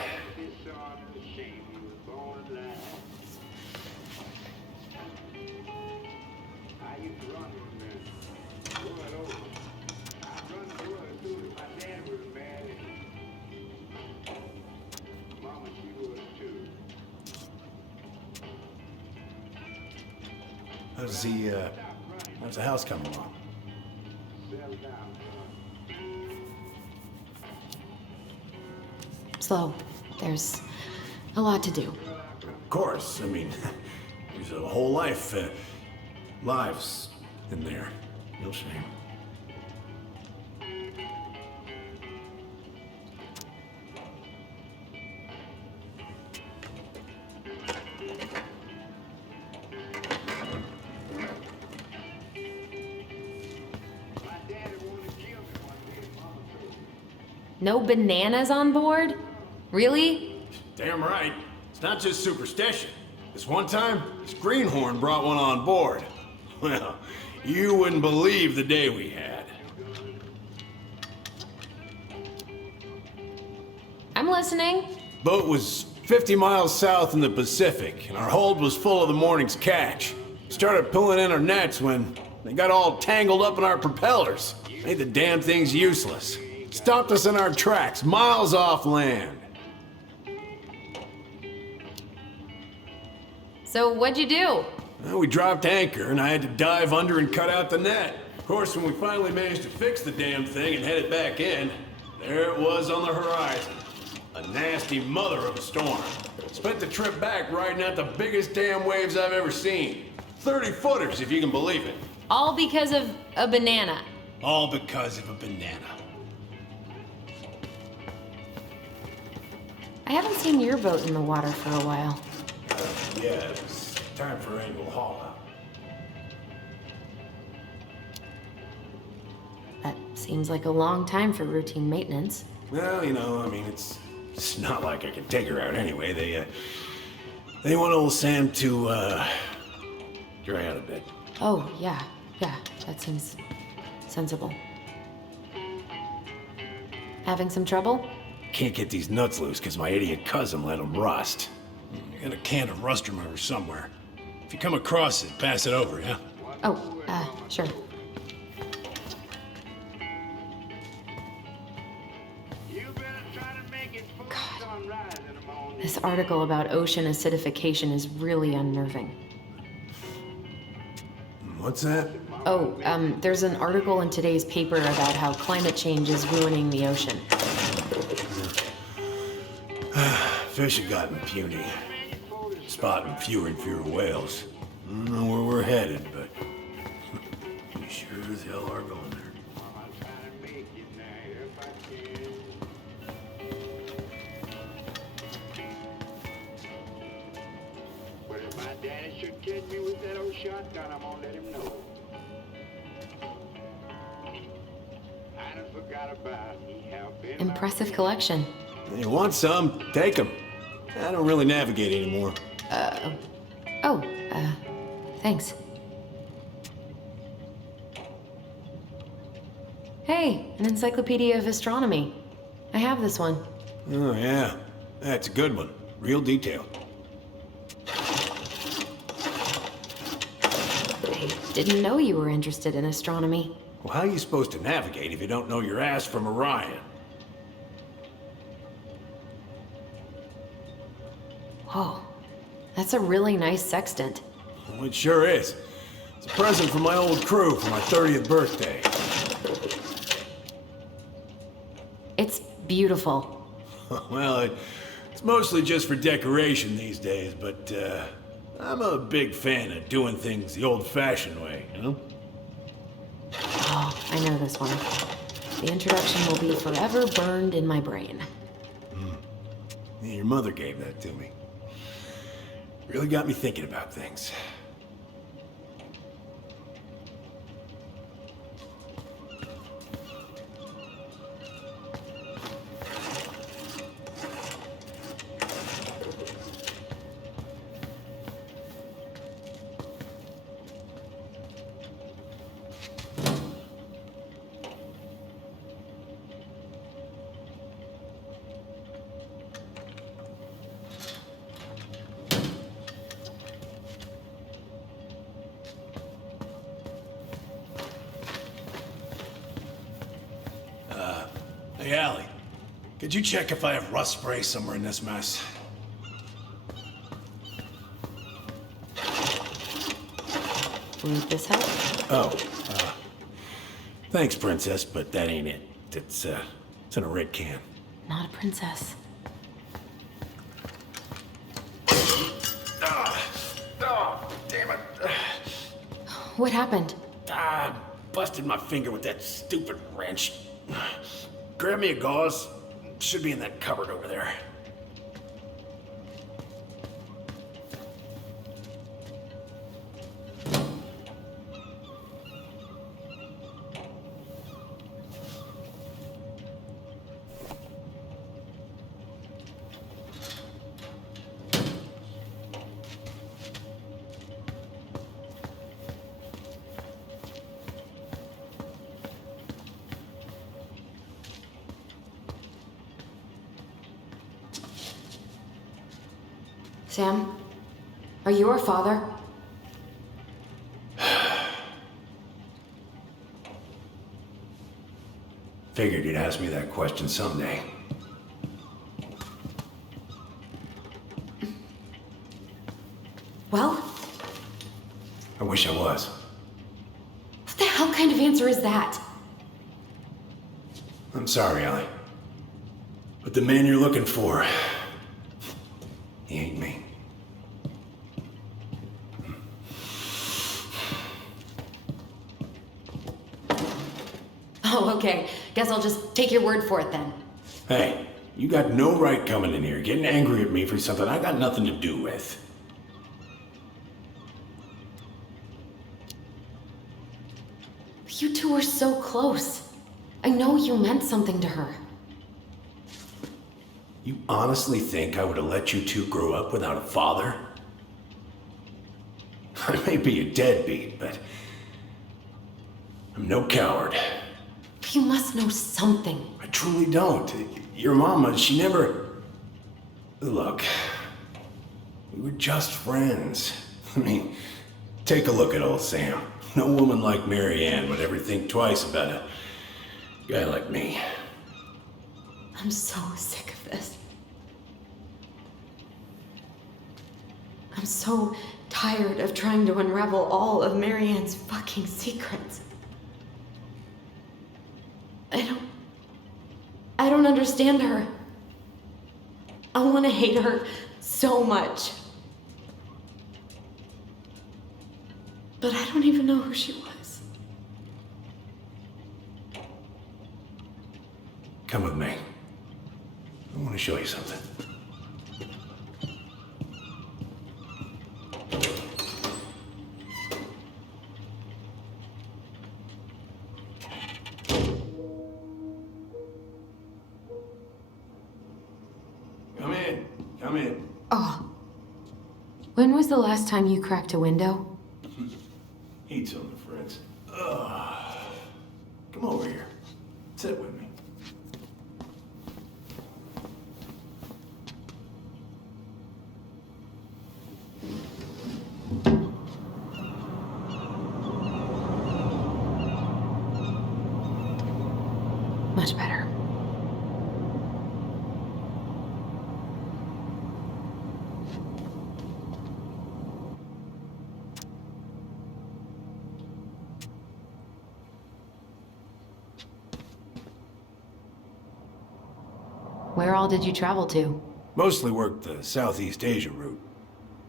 How's the house coming along? Slow. There's a lot to do. Of course. I mean, there's a whole lives in there. Real shame. No bananas on board? Really? Damn right. It's not just superstition. This one time, this greenhorn brought one on board. Well, you wouldn't believe the day we had. I'm listening. Boat was 50 miles south in the Pacific, and our hold was full of the morning's catch. Started pulling in our nets when they got all tangled up in our propellers. Made the damn things useless. Stopped us in our tracks, miles off land. So what'd you do? Well, we dropped anchor, and I had to dive under and cut out the net. Of course, when we finally managed to fix the damn thing and head it back in, there it was on the horizon. A nasty mother of a storm. Spent the trip back riding out the biggest damn waves I've ever seen. 30-footers, if you can believe it. All because of a banana. All because of a banana. I haven't seen your boat in the water for a while. Yeah, it was time for annual haul-out. That seems like a long time for routine maintenance. Well, you know, I mean, it's not like I can take her out anyway. They want old Sam to, dry out a bit. Oh, yeah, that seems sensible. Having some trouble? Can't get these nuts loose because my idiot cousin let them rust. I got a can of rust remover somewhere. If you come across it, pass it over, yeah? Oh, sure. God. This article about ocean acidification is really unnerving. What's that? Oh, there's an article in today's paper about how climate change is ruining the ocean. Fish have gotten puny. Spotting fewer and fewer whales. I don't know where we're headed, but we sure as hell are going there. But if my daddy should catch me with that old shotgun, I'm gonna let him know. I done forgot about he have been. Impressive collection. You want some? Take them. I don't really navigate anymore. Thanks. Hey, an encyclopedia of astronomy. I have this one. Oh, yeah. That's a good one. Real detailed. I didn't know you were interested in astronomy. Well, how are you supposed to navigate if you don't know your ass from Orion? Whoa, that's a really nice sextant. Well, it sure is. It's a present from my old crew for my 30th birthday. It's beautiful. Well, it's mostly just for decoration these days, but I'm a big fan of doing things the old-fashioned way, you know? Oh, I know this one. The introduction will be forever burned in my brain. Yeah, your mother gave that to me. Really got me thinking about things. Hey, Allie. Could you check if I have rust spray somewhere in this mess? Would this help? Oh, thanks, Princess, but that ain't it. It's in a red can. Not a princess. Damn it. What happened? Busted my finger with that stupid wrench. Grab me a gauze. Should be in that cupboard over there. Sam? Are you our father? Figured you'd ask me that question someday. Well? I wish I was. What the hell kind of answer is that? I'm sorry, Allie. But the man you're looking for, he ain't me. Oh, okay. Guess I'll just take your word for it then. Hey, you got no right coming in here getting angry at me for something I got nothing to do with. You two were so close. I know you meant something to her. You honestly think I would have let you two grow up without a father? I may be a deadbeat, but I'm no coward. You must know something. I truly don't. Your mama, she never... Look, we were just friends. I mean, take a look at old Sam. No woman like Mary Ann would ever think twice about a guy like me. I'm so sick of this. I'm so tired of trying to unravel all of Mary Ann's fucking secrets. I don't understand her. I want to hate her so much. But I don't even know who she was. Come with me. I want to show you something. Come in. Come in. Oh. When was the last time you cracked a window? Eat something, friends. Come over here. Sit with me. Much better. Where all did you travel to? Mostly worked the Southeast Asia route.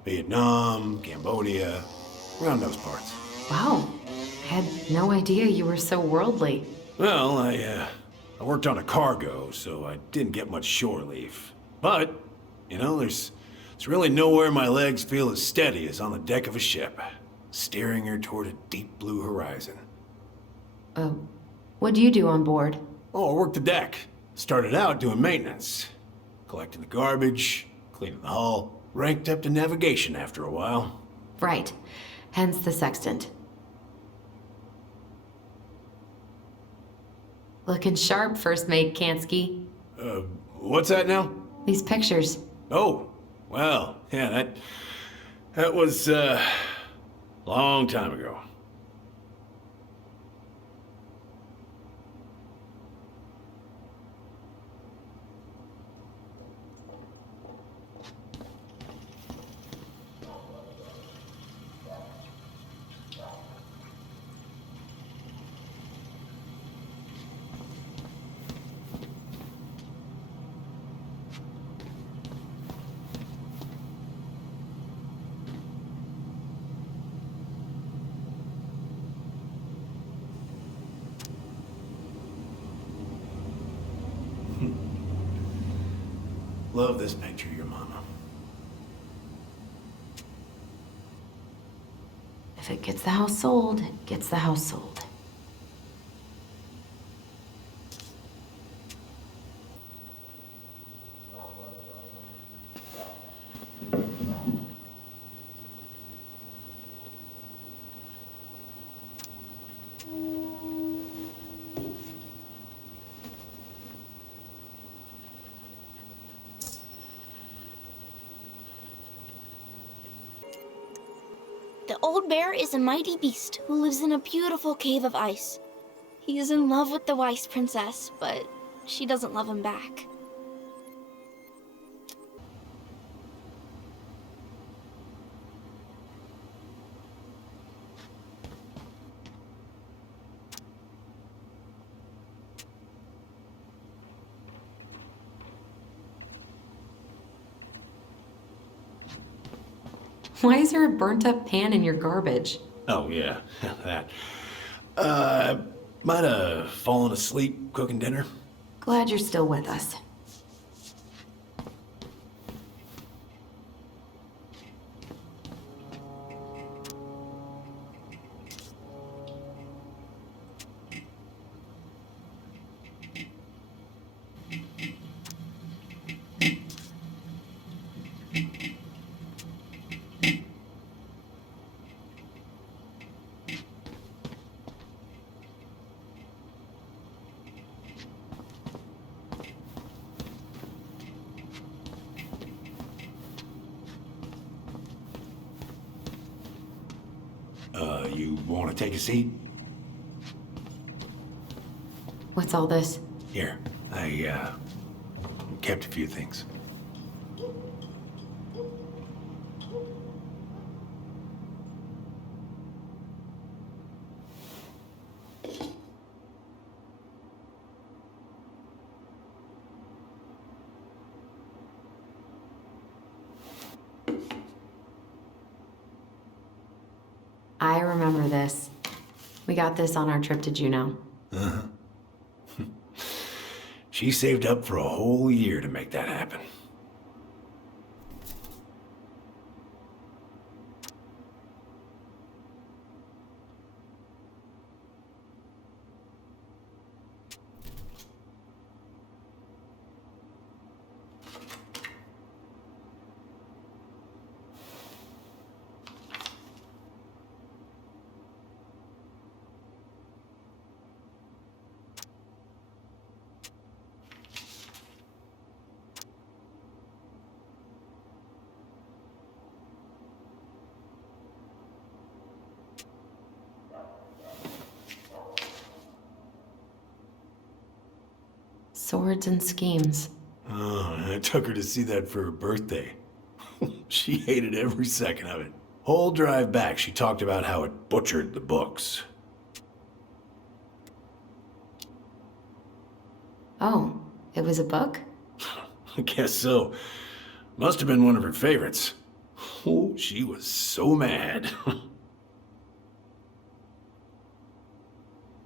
Vietnam, Cambodia, around those parts. Wow. I had no idea you were so worldly. Well, I worked on a cargo, so I didn't get much shore leave. But, you know, there's really nowhere my legs feel as steady as on the deck of a ship, steering her toward a deep blue horizon. What do you do on board? Oh, I worked the deck. Started out doing maintenance. Collecting the garbage, cleaning the hull. Ranked up to navigation after a while. Right. Hence the sextant. Looking sharp, First Mate Kansky. What's that now? These pictures. Oh, well, yeah, that was, long time ago. Love this picture of your mama. If it gets the house sold, it gets the house sold. The old bear is a mighty beast who lives in a beautiful cave of ice. He is in love with the wise princess, but she doesn't love him back. Why is there a burnt-up pan in your garbage? Oh, yeah, that. Might have fallen asleep cooking dinner. Glad you're still with us. You want to take a seat? What's all this? Here, I kept a few things. remember this. We got this on our trip to Juneau. Uh-huh. She saved up for a whole year to make that happen. Swords and schemes. Oh, I took her to see that for her birthday. She hated every second of it. Whole drive back, she talked about how it butchered the books. Oh, it was a book? I guess so. Must have been one of her favorites. Oh, she was so mad. Your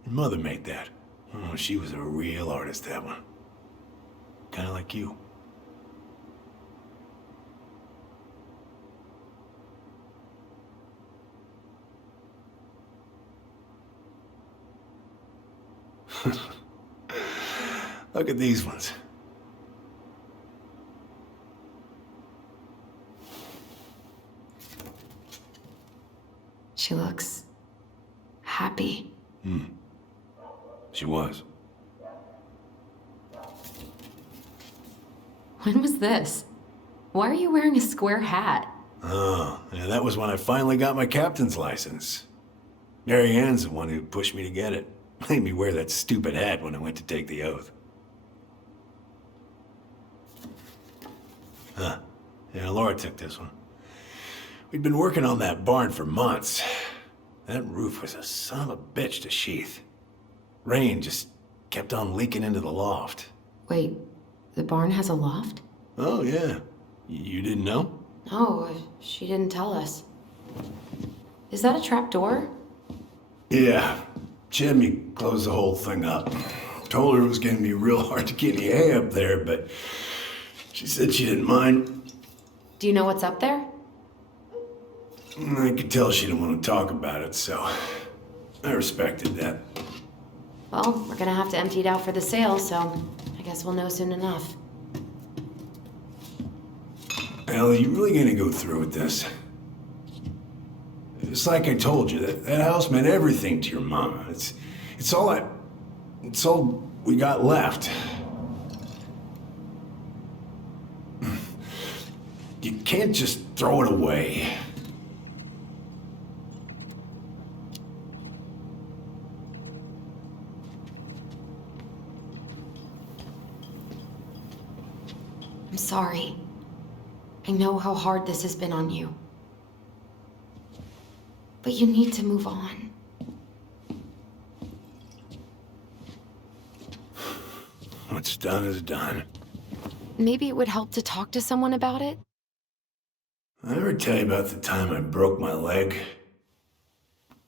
mother made that. Oh, she was a real artist, that one. Kinda like you. Look at these ones. She looks happy. She was. When was this? Why are you wearing a square hat? Oh, yeah, that was when I finally got my captain's license. Mary Ann's the one who pushed me to get it. Made me wear that stupid hat when I went to take the oath. Huh. Yeah, Laura took this one. We'd been working on that barn for months. That roof was a son of a bitch to sheath. Rain just kept on leaking into the loft. Wait, the barn has a loft? Oh, yeah. You didn't know? Oh, she didn't tell us. Is that a trap door? Yeah. She had me close the whole thing up. Told her it was gonna be real hard to get any hay up there, but she said she didn't mind. Do you know what's up there? I could tell she didn't want to talk about it, so I respected that. Well, we're gonna have to empty it out for the sale, so I guess we'll know soon enough. Al, are you really gonna go through with this? It's like I told you, that house meant everything to your mama. It's all we got left. You can't just throw it away. I'm sorry. I know how hard this has been on you. But you need to move on. What's done is done. Maybe it would help to talk to someone about it? I ever tell you about the time I broke my leg?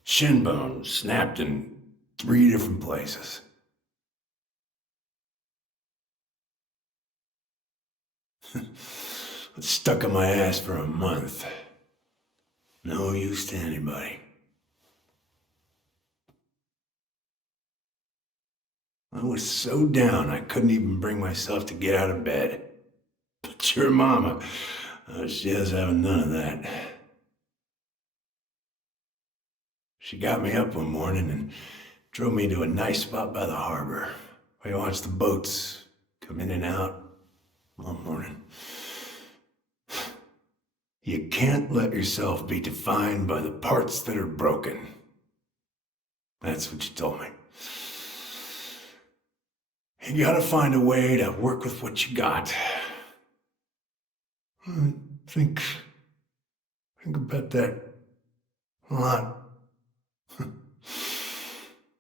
Shin bone snapped in 3 different places. It stuck in my ass for a month. No use to anybody. I was so down I couldn't even bring myself to get out of bed. But your mama, she doesn't have none of that. She got me up one morning and drove me to a nice spot by the harbor where you watch the boats come in and out all morning. You can't let yourself be defined by the parts that are broken. That's what you told me. You gotta find a way to work with what you got. I think about that a lot.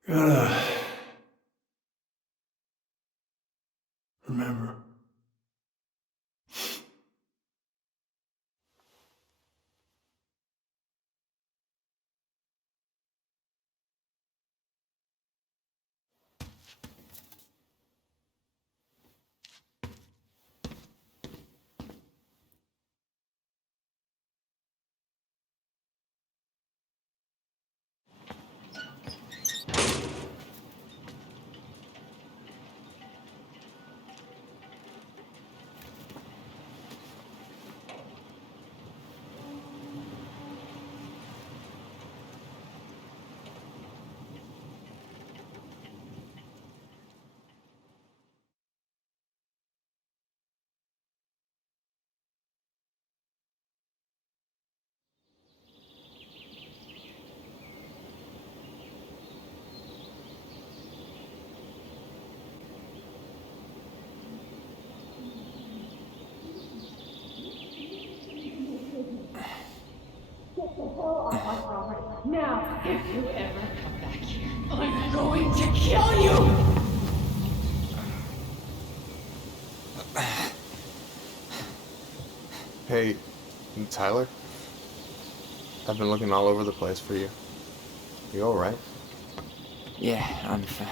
Gotta remember. If you ever come back here, I'm going to kill you! Hey, Tyler? I've been looking all over the place for you. You alright? Yeah, I'm fine.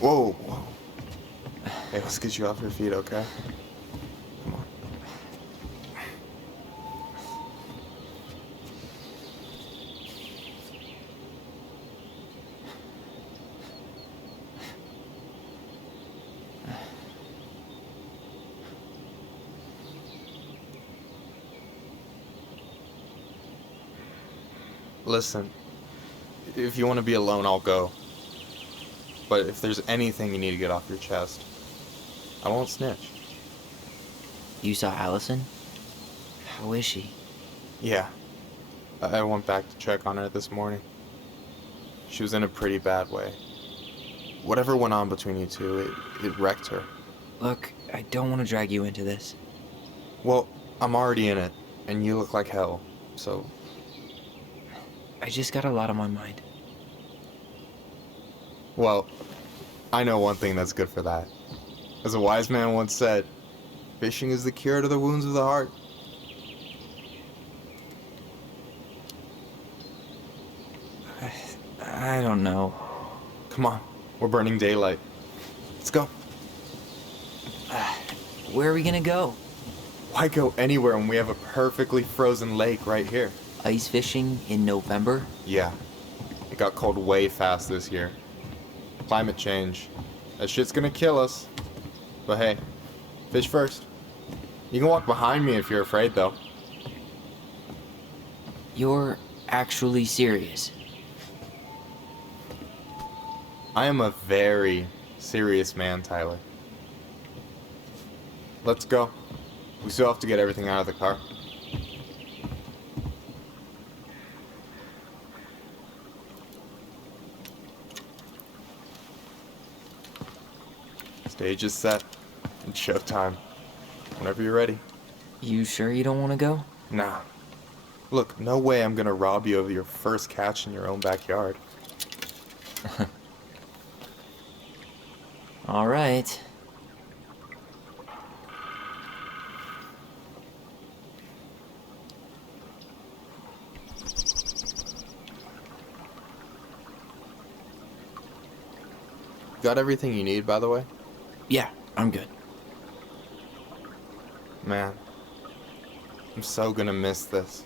Whoa, whoa. Hey, let's get you off your feet, okay? Come on. Listen, if you want to be alone, I'll go. But if there's anything you need to get off your chest, I won't snitch. You saw Alyson? How is she? Yeah. I went back to check on her this morning. She was in a pretty bad way. Whatever went on between you two, it wrecked her. Look, I don't want to drag you into this. Well, I'm already in it, and you look like hell, so... I just got a lot on my mind. Well, I know one thing that's good for that. As a wise man once said, fishing is the cure to the wounds of the heart. I don't know. Come on, we're burning daylight. Let's go. Where are we gonna go? Why go anywhere when we have a perfectly frozen lake right here? Ice fishing in November? Yeah. It got cold way fast this year. Climate change. That shit's gonna kill us. But hey, fish first. You can walk behind me if you're afraid, though. You're actually serious? I am a very serious man, Tyler. Let's go. We still have to get everything out of the car. Stage is set. It's showtime. Whenever you're ready. You sure you don't want to go? Nah. Look, no way I'm gonna rob you of your first catch in your own backyard. All right. Got everything you need, by the way? Yeah, I'm good. Man, I'm so gonna miss this.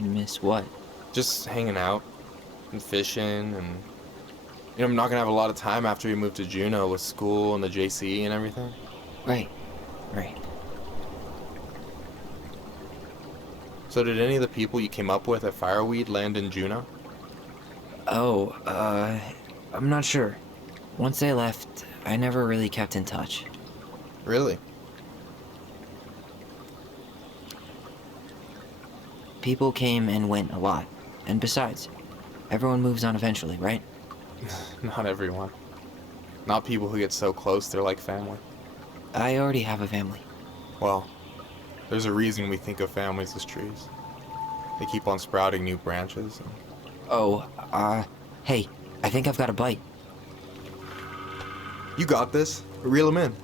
Miss what? Just hanging out and fishing and... You know, I'm not gonna have a lot of time after we move to Juneau with school and the JC and everything. Right. So did any of the people you came up with at Fireweed land in Juneau? Oh, I'm not sure. Once they left, I never really kept in touch. Really? People came and went a lot. And besides, everyone moves on eventually, right? Not everyone. Not people who get so close they're like family. I already have a family. Well, there's a reason we think of families as trees. They keep on sprouting new branches. And... Oh, hey, I think I've got a bite. You got this. Reel 'em in.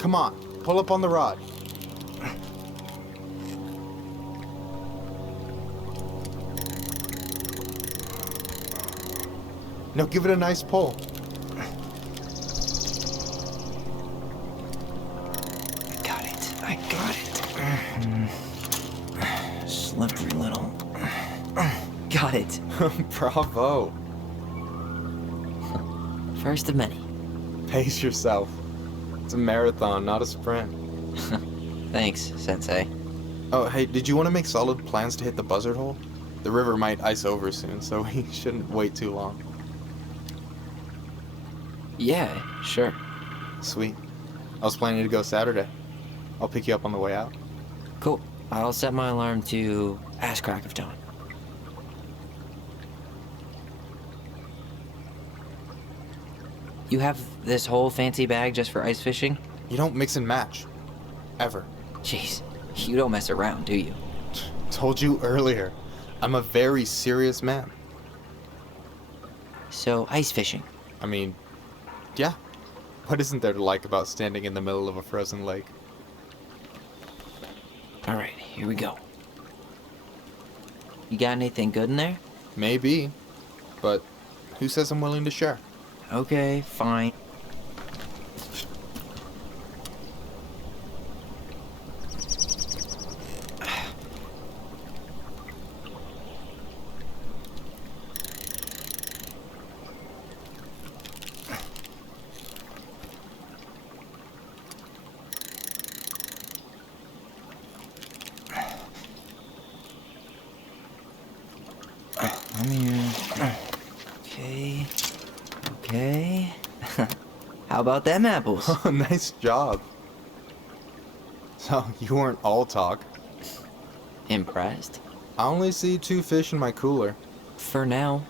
Come on, pull up on the rod. Now give it a nice pull. I got it. Slippery little. Got it. Bravo. First of many. Pace yourself. It's a marathon, not a sprint. Thanks, Sensei. Oh, hey, did you want to make solid plans to hit the buzzard hole? The river might ice over soon, so we shouldn't wait too long. Yeah, sure. Sweet. I was planning to go Saturday. I'll pick you up on the way out. Cool. I'll set my alarm to ass crack of dawn. You have this whole fancy bag just for ice fishing? You don't mix and match. Ever. Jeez. You don't mess around, do you? Told you earlier. I'm a very serious man. So, ice fishing. I mean, yeah. What isn't there to like about standing in the middle of a frozen lake? Alright, here we go. You got anything good in there? Maybe. But who says I'm willing to share? Okay, fine. Okay. Okay. How about them apples? Oh, nice job. So, you weren't all talk. Impressed? I only see 2 fish in my cooler. For now.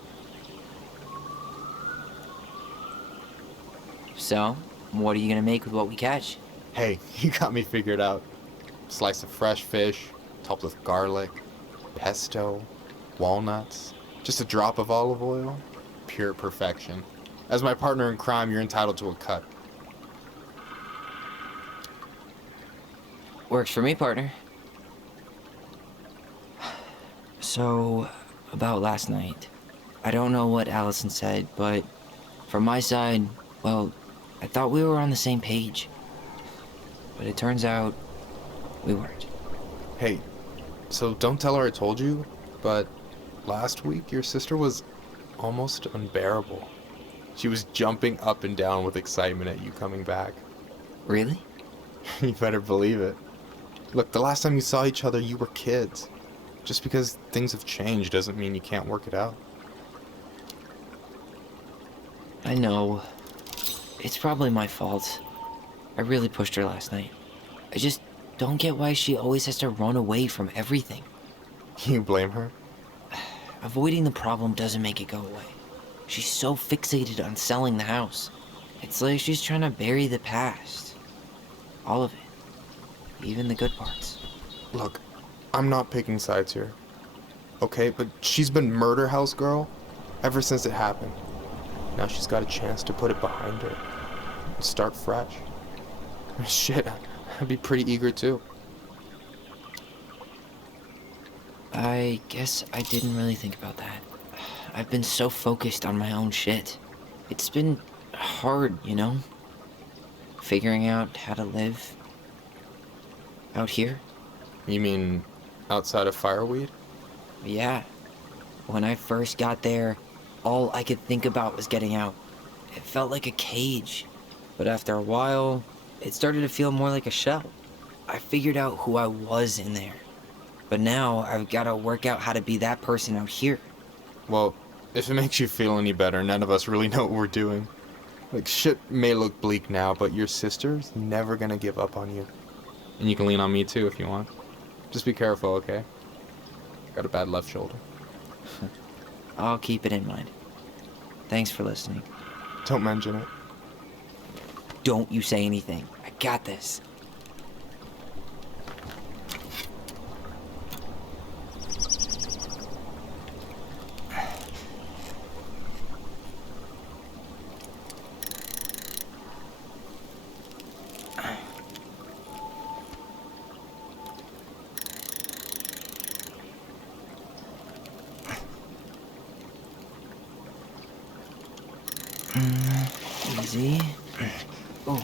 So, what are you gonna make with what we catch? Hey, you got me figured out. Slice of fresh fish, topped with garlic, pesto, walnuts, just a drop of olive oil. Pure perfection. As my partner in crime, you're entitled to a cut. Works for me, partner. So, about last night. I don't know what Alyson said, but from my side, well, I thought we were on the same page. But it turns out we weren't. Hey, so don't tell her I told you, but last week your sister was almost unbearable. She was jumping up and down with excitement at you coming back. Really? You better believe it. Look, the last time you saw each other, you were kids. Just because things have changed doesn't mean you can't work it out. I know. It's probably my fault. I really pushed her last night. I just don't get why she always has to run away from everything. You blame her? Avoiding the problem doesn't make it go away. She's so fixated on selling the house. It's like she's trying to bury the past. All of it. Even the good parts. Look, I'm not picking sides here. Okay, but she's been murder house girl ever since it happened. Now she's got a chance to put it behind her. And start fresh. Shit, I'd be pretty eager too. I guess I didn't really think about that. I've been so focused on my own shit. It's been hard, you know? Figuring out how to live out here. You mean outside of Fireweed? Yeah. When I first got there, all I could think about was getting out. It felt like a cage. But after a while, it started to feel more like a shell. I figured out who I was in there. But now I've got to work out how to be that person out here. Well, if it makes you feel any better, none of us really know what we're doing. Like, shit may look bleak now, but your sister's never gonna give up on you. And you can lean on me too if you want. Just be careful, okay? Got a bad left shoulder. I'll keep it in mind. Thanks for listening. Don't mention it. Don't you say anything. I got this. Easy. Oh.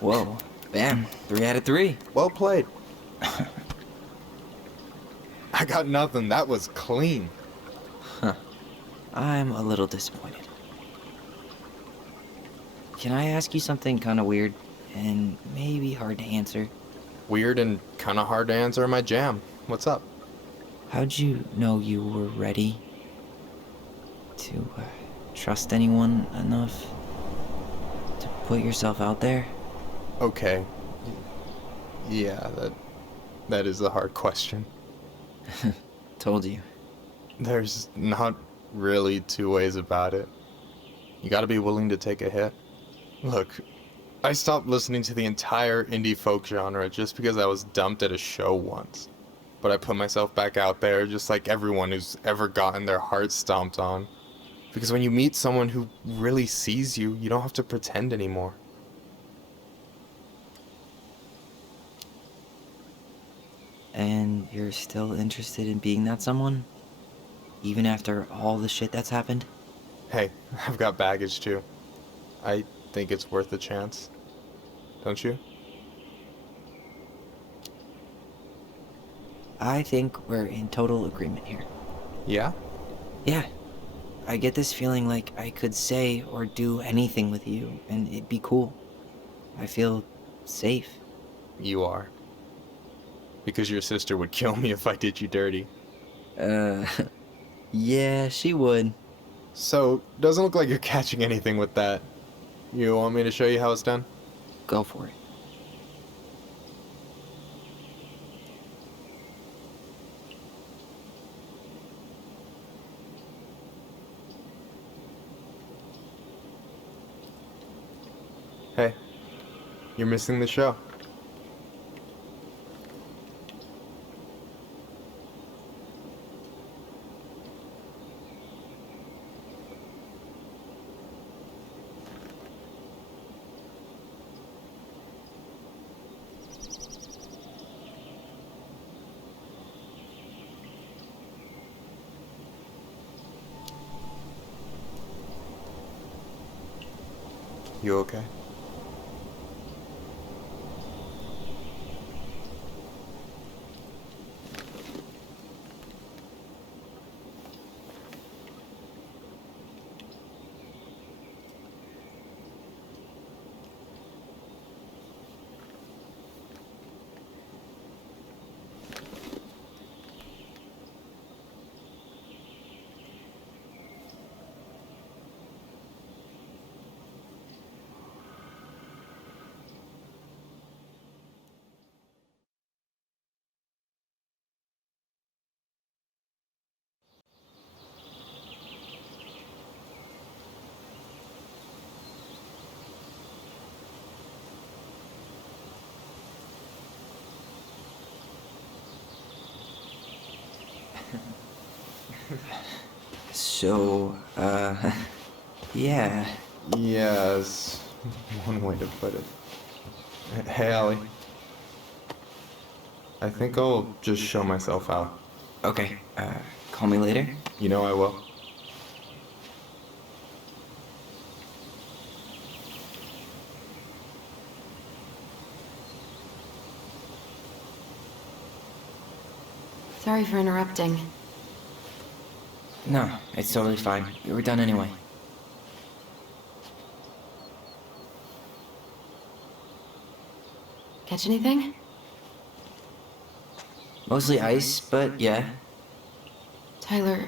Whoa. Bam. 3 out of 3. Well played. I got nothing. That was clean. Huh. I'm a little disappointed. Can I ask you something kind of weird and maybe hard to answer? Weird and kind of hard to answer in my jam. What's up? How'd you know you were ready to trust anyone enough to put yourself out there? Okay. Yeah, that is a hard question. Told you. There's not really two ways about it. You gotta be willing to take a hit. Look, I stopped listening to the entire indie folk genre just because I was dumped at a show once. But I put myself back out there just like everyone who's ever gotten their heart stomped on. Because when you meet someone who really sees you, you don't have to pretend anymore. And you're still interested in being that someone? Even after all the shit that's happened? Hey, I've got baggage too. I think it's worth a chance. Don't you? I think we're in total agreement here. Yeah? Yeah. I get this feeling like I could say or do anything with you, and it'd be cool. I feel safe. You are. Because your sister would kill me if I did you dirty. Yeah, she would. So, doesn't look like you're catching anything with that. You want me to show you how it's done? Go for it. Hey, you're missing the show. You okay? So, yeah. Yes, one way to put it. Hey, Allie. I think I'll just show myself out. Okay, call me later? You know I will. Sorry for interrupting. No, it's totally fine. We were done anyway. Catch anything? Mostly ice, but yeah. Tyler,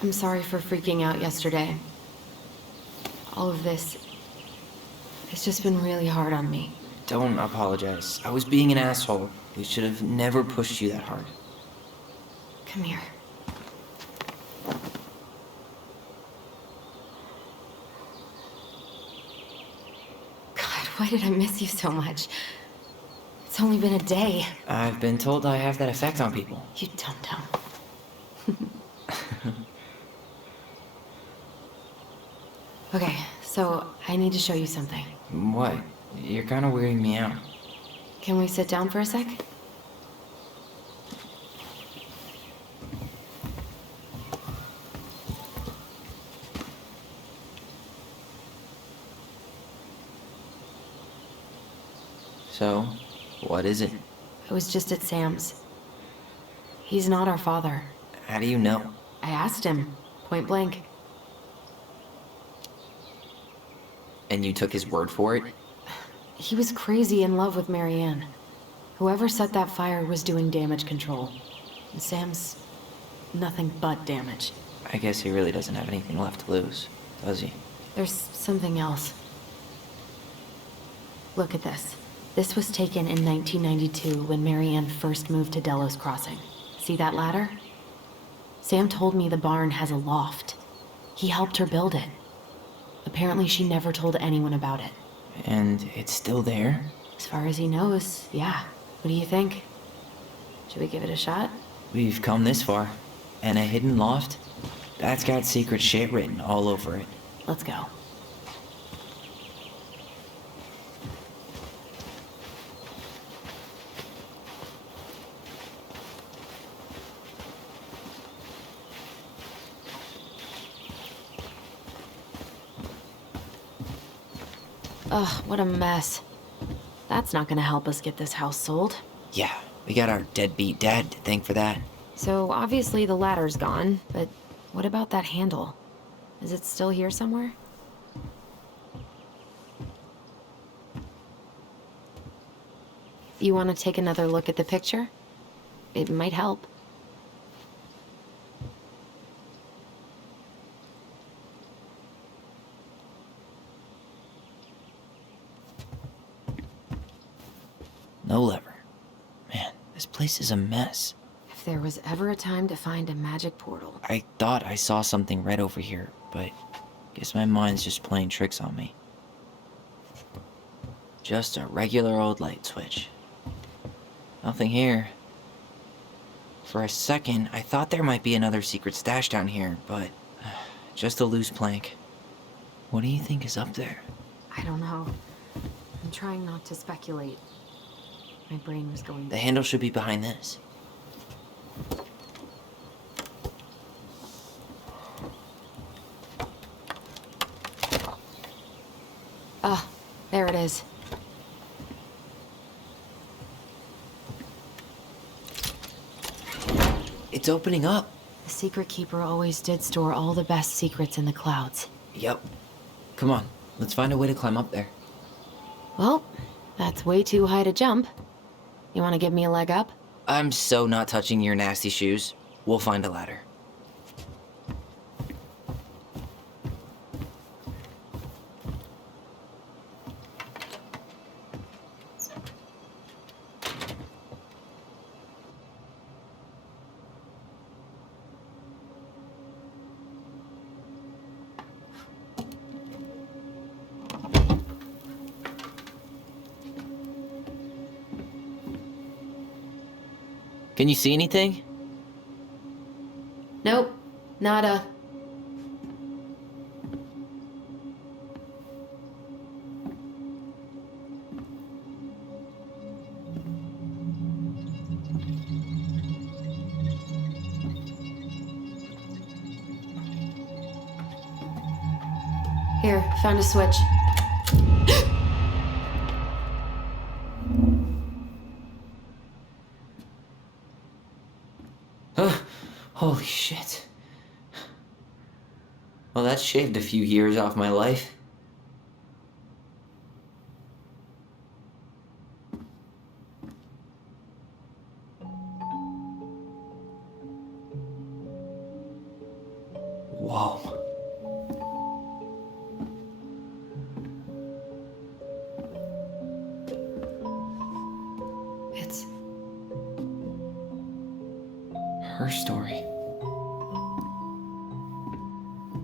I'm sorry for freaking out yesterday. All of this, it's just been really hard on me. Don't apologize. I was being an asshole. We should have never pushed you that hard. Come here. God, why did I miss you so much? It's only been a day. I've been told I have that effect on people. You dum-dum. Okay, so I need to show you something. What? You're kind of weirding me out. Can we sit down for a sec? So, what is it? I was just at Sam's. He's not our father. How do you know? I asked him, point blank. And you took his word for it? He was crazy in love with Marianne. Whoever set that fire was doing damage control. And Sam's nothing but damage. I guess he really doesn't have anything left to lose, does he? There's something else. Look at this. This was taken in 1992 when Marianne first moved to Delos Crossing. See that ladder? Sam told me the barn has a loft. He helped her build it. Apparently she never told anyone about it. And it's still there? As far as he knows, yeah. What do you think? Should we give it a shot? We've come this far. And a hidden loft? That's got secret shit written all over it. Let's go. Ugh, what a mess. That's not gonna help us get this house sold. Yeah, we got our deadbeat dad to thank for that. So obviously the ladder's gone, but what about that handle? Is it still here somewhere? You want to take another look at the picture? It might help. No lever. Man, this place is a mess. If there was ever a time to find a magic portal. I thought I saw something red over here, but guess my mind's just playing tricks on me. Just a regular old light switch. Nothing here. For a second, I thought there might be another secret stash down here, but just a loose plank. What do you think is up there? I don't know. I'm trying not to speculate. My brain was going... The handle should be behind this. Ah, there it is. It's opening up. The secret keeper always did store all the best secrets in the clouds. Yep. Come on, let's find a way to climb up there. Well, that's way too high to jump. You want to give me a leg up? I'm so not touching your nasty shoes. We'll find a ladder. Can you see anything? Nope, nada. Here, found a switch. Holy shit. Well, that shaved a few years off my life. Whoa. It's her story.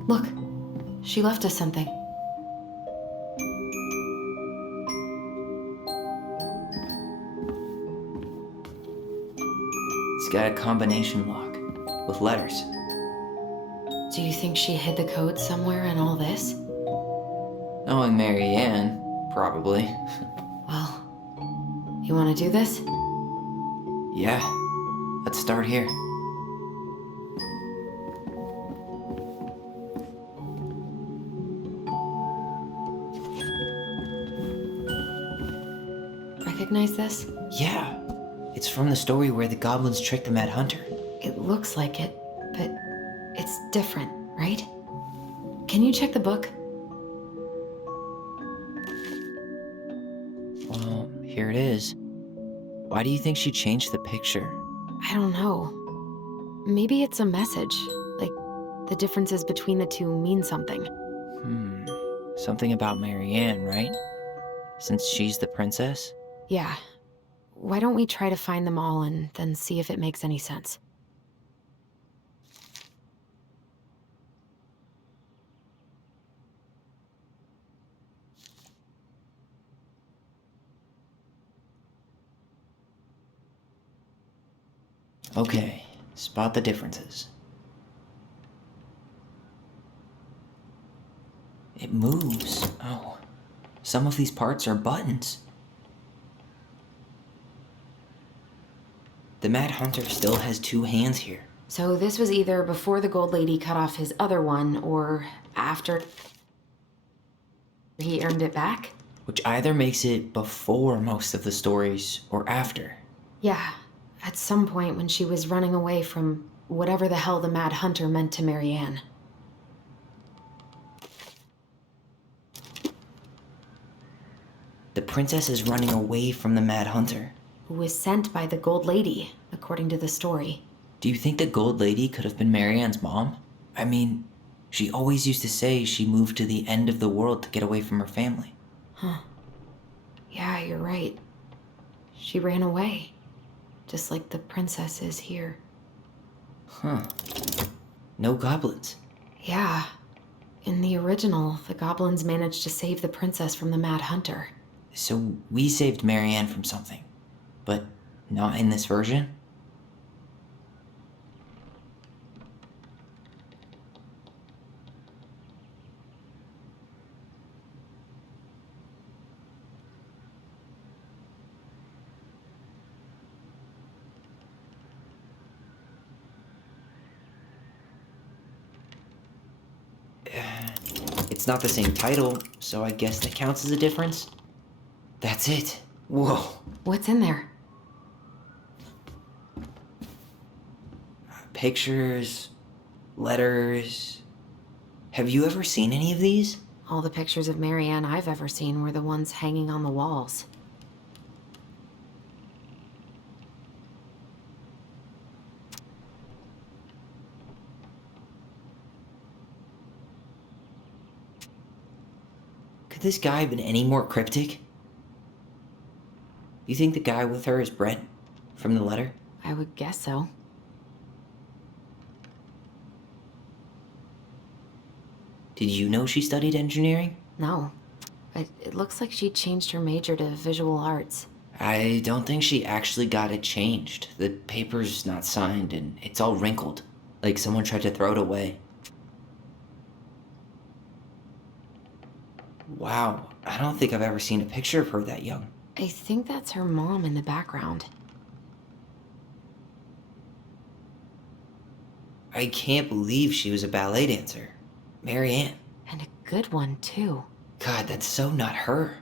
Look, she left us something. It's got a combination lock with letters. Do you think she hid the code somewhere in all this? Knowing Mary Ann, probably. Well, you want to do this? Yeah, let's start here. Recognize this? Yeah, it's from the story where the goblins tricked the Mad Hunter. It looks like it, but it's different, right? Can you check the book? Well, here it is. Why do you think she changed the picture? I don't know. Maybe it's a message. Like, the differences between the two mean something. Something about Mary Ann, right? Since she's the princess? Yeah. Why don't we try to find them all and then see if it makes any sense? Okay, spot the differences. It moves. Oh, some of these parts are buttons. The Mad Hunter still has 2 hands here. So this was either before the Gold Lady cut off his other one, or after he earned it back? Which either makes it before most of the stories, or after. Yeah, at some point when she was running away from whatever the hell the Mad Hunter meant to Marianne. The princess is running away from the Mad Hunter. Who was sent by the Gold Lady, according to the story. Do you think the Gold Lady could have been Marianne's mom? I mean, she always used to say she moved to the end of the world to get away from her family. Huh. Yeah, you're right. She ran away. Just like the princess is here. Huh. No goblins. Yeah. In the original, the goblins managed to save the princess from the Mad Hunter. So we saved Marianne from something, but not in this version? It's not the same title, so I guess that counts as a difference. That's it. Whoa. What's in there? Pictures, letters. Have you ever seen any of these? All the pictures of Marianne I've ever seen were the ones hanging on the walls. Could this guy have been any more cryptic? You think the guy with her is Brett from the letter? I would guess so. Did you know she studied engineering? No. But it looks like she changed her major to visual arts. I don't think she actually got it changed. The paper's not signed and it's all wrinkled, like someone tried to throw it away. Wow, I don't think I've ever seen a picture of her that young. I think that's her mom in the background. I can't believe she was a ballet dancer. Marianne. And a good one, too. God, that's so not her.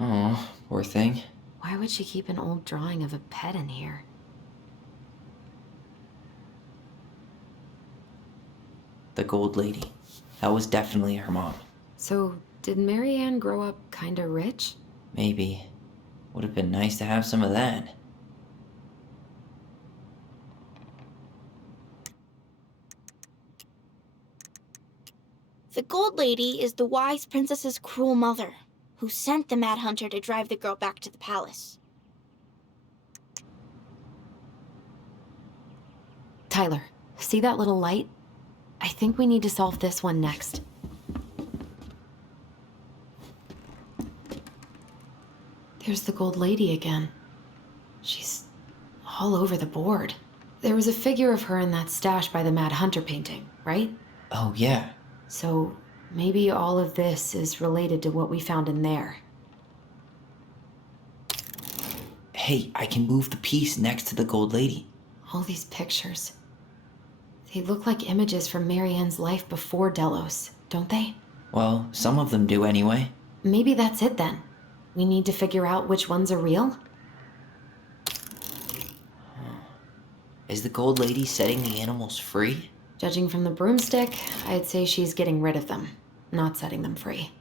Oh, poor thing. Why would she keep an old drawing of a pet in here? The Gold Lady. That was definitely her mom. So, did Marianne grow up kinda rich? Maybe. Would have been nice to have some of that. The Gold Lady is the wise princess's cruel mother, who sent the Mad Hunter to drive the girl back to the palace. Tyler, see that little light? I think we need to solve this one next. There's the Gold Lady again. She's all over the board. There was a figure of her in that stash by the Mad Hunter painting, right? Oh, yeah. So maybe all of this is related to what we found in there. Hey, I can move the piece next to the Gold Lady. All these pictures. They look like images from Marianne's life before Delos, don't they? Well, some of them do anyway. Maybe that's it then. We need to figure out which ones are real? Is the Gold Lady setting the animals free? Judging from the broomstick, I'd say she's getting rid of them, not setting them free.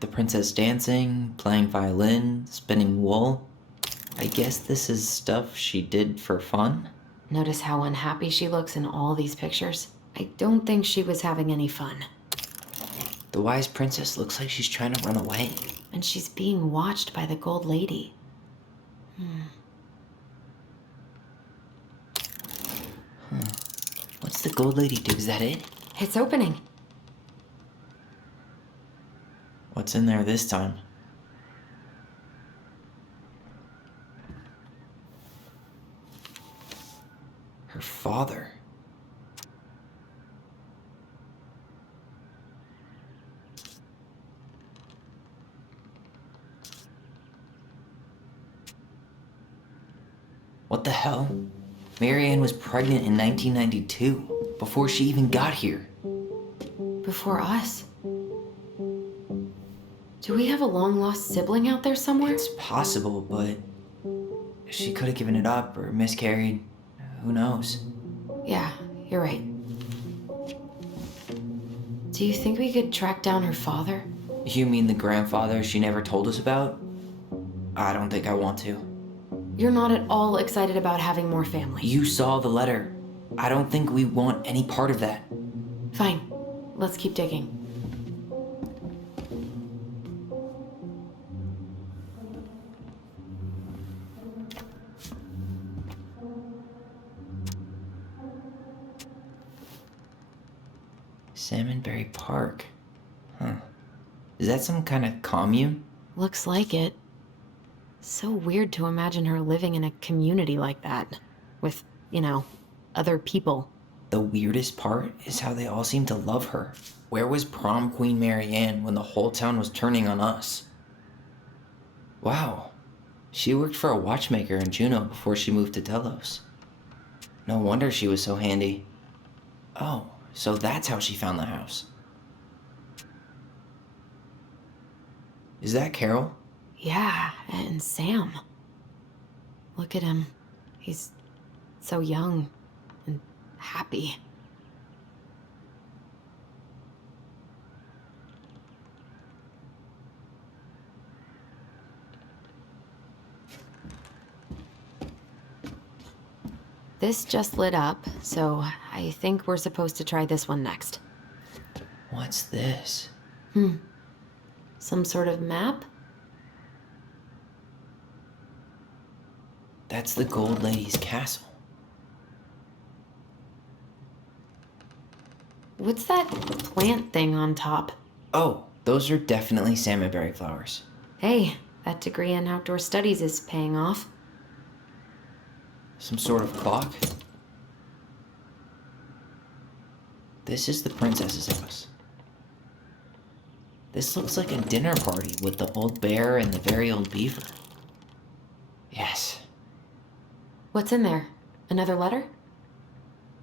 The princess dancing, playing violin, spinning wool. I guess this is stuff she did for fun? Notice how unhappy she looks in all these pictures? I don't think she was having any fun. The wise princess looks like she's trying to run away. And she's being watched by the Gold Lady. What's the Gold Lady do? Is that it? It's opening. What's in there this time? Her father. What the hell? Marianne was pregnant in 1992, before she even got here. Before us? Do we have a long-lost sibling out there somewhere? It's possible, but she could have given it up or miscarried. Who knows? Yeah, you're right. Do you think we could track down her father? You mean the grandfather she never told us about? I don't think I want to. You're not at all excited about having more family. You saw the letter. I don't think we want any part of that. Fine. Let's keep digging. Salmonberry Park. Huh. Is that some kind of commune? Looks like it. So weird to imagine her living in a community like that. With, other people. The weirdest part is how they all seem to love her. Where was prom queen Marianne when the whole town was turning on us? Wow. She worked for a watchmaker in Juneau before she moved to Delos. No wonder she was so handy. Oh, so that's how she found the house. Is that Carol? Yeah, and Sam. Look at him. He's so young and happy. This just lit up, so I think we're supposed to try this one next. What's this? Some sort of map? That's the Gold Lady's castle. What's that plant thing on top? Oh, those are definitely salmonberry flowers. Hey, that degree in outdoor studies is paying off. Some sort of clock? This is the princess's house. This looks like a dinner party with the old bear and the very old beaver. Yes. What's in there? Another letter?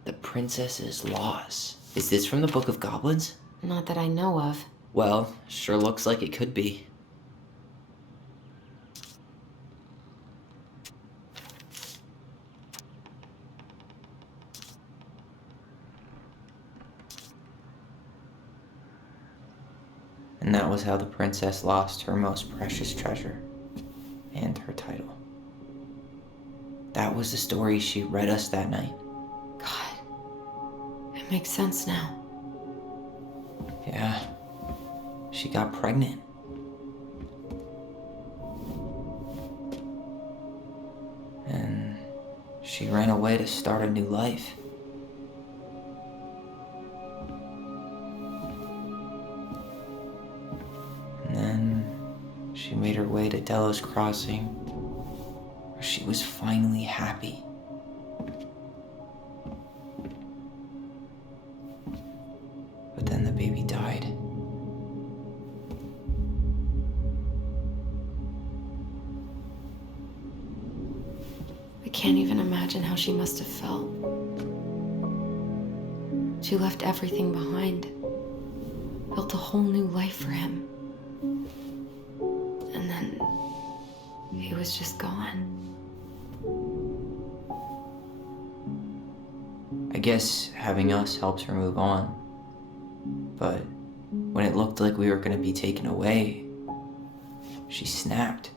The princess's laws. Is this from the Book of Goblins? Not that I know of. Well, sure looks like it could be. And that was how the princess lost her most precious treasure and her title. That was the story she read us that night. God, it makes sense now. Yeah, she got pregnant. And she ran away to start a new life. And then she made her way to Delos Crossing, where she was finally happy. But then the baby died. I can't even imagine how she must have felt. She left everything behind, built a whole new life for him. And then he was just gone. I guess having us helps her move on. But when it looked like we were going to be taken away, she snapped.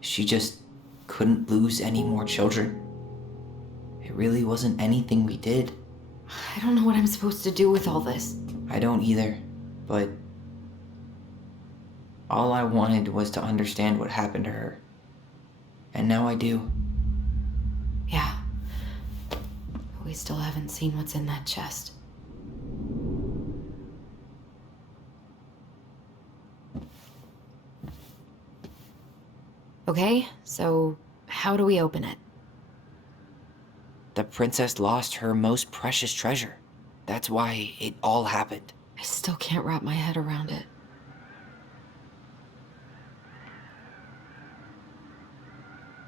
She just couldn't lose any more children. It really wasn't anything we did. I don't know what I'm supposed to do with all this. I don't either, but all I wanted was to understand what happened to her. And now I do. Yeah. We still haven't seen what's in that chest. Okay, so how do we open it? The princess lost her most precious treasure. That's why it all happened. I still can't wrap my head around it.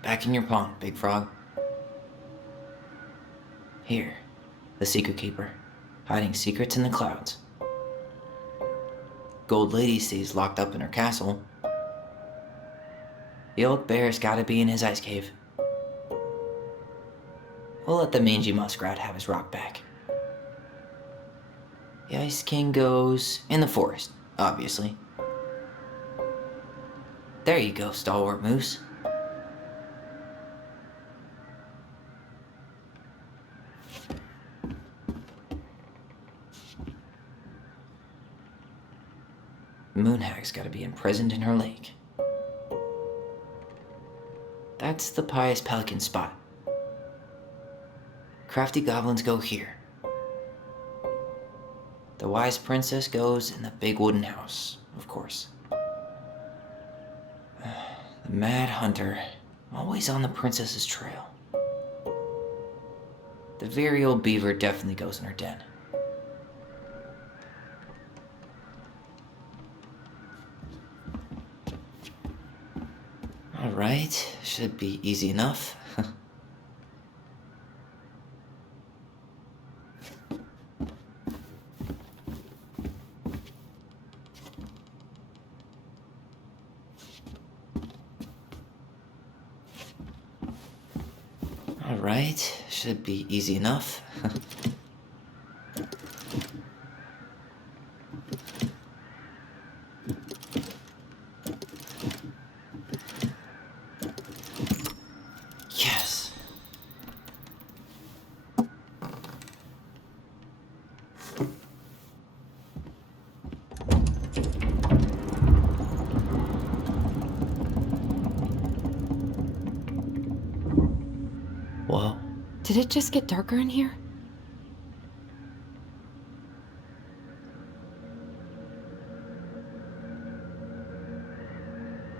Back in your pond, Big Frog. Here, the Secret Keeper, hiding secrets in the clouds. Gold Lady stays locked up in her castle. The old bear's gotta be in his ice cave. We'll let the mangy muskrat have his rock back. The Ice King goes in the forest, obviously. There you go, stalwart moose. Moonhag's gotta be imprisoned in her lake. That's the pious pelican spot. Crafty goblins go here. The wise princess goes in the big wooden house, of course. The mad hunter, always on the princess's trail. The very old beaver definitely goes in her den. Alright, should be easy enough. Alright, should be easy enough. Yes. Whoa. Did it just get darker in here?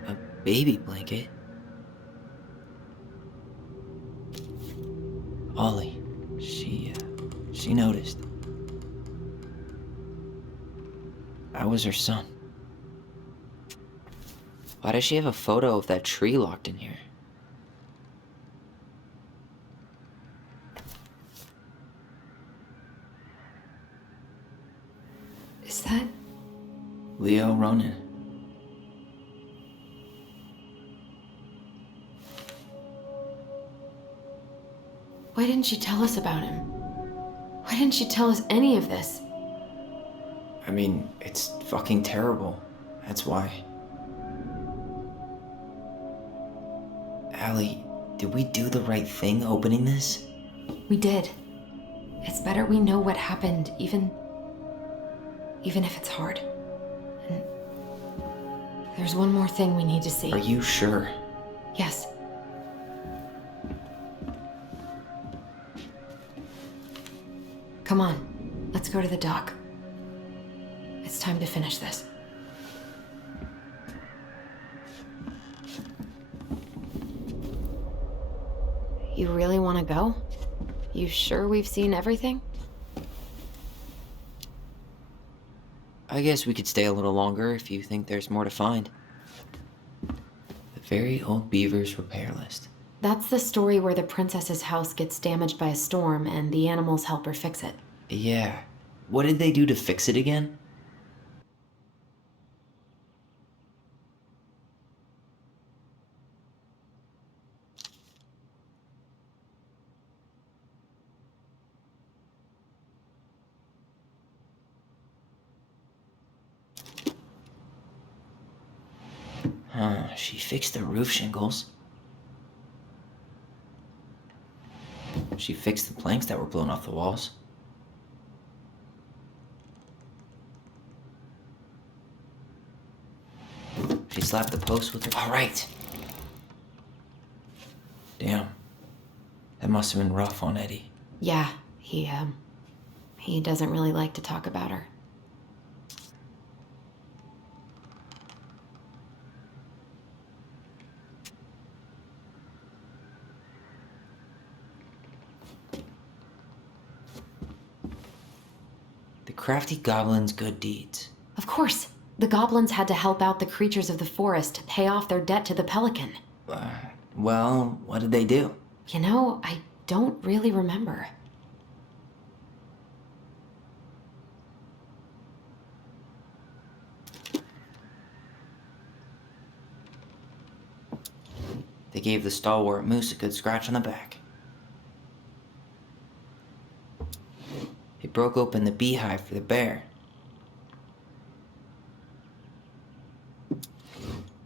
A baby blanket? Ollie, she noticed. I was her son. Why does she have a photo of that tree locked in here? Is that... Leo Ronan. Why didn't she tell us about him? Why didn't she tell us any of this? I mean, it's fucking terrible. That's why. Allie, did we do the right thing opening this? We did. It's better we know what happened, even if it's hard. And there's one more thing we need to see. Are you sure? Yes. Come on, let's go to the dock. It's time to finish this. You really want to go? You sure we've seen everything? I guess we could stay a little longer if you think there's more to find. The very old beaver's repair list. That's the story where the princess's house gets damaged by a storm and the animals help her fix it. Yeah. What did they do to fix it again? She fixed the roof shingles. She fixed the planks that were blown off the walls. She slapped the post with her. All right. Damn. That must have been rough on Eddie. Yeah, he doesn't really like to talk about her. crafty goblin's good deeds. Of course. The goblins had to help out the creatures of the forest to pay off their debt to the pelican. Well, what did they do? You know, I don't really remember. They gave the stalwart moose a good scratch on the back. They broke open the beehive for the bear.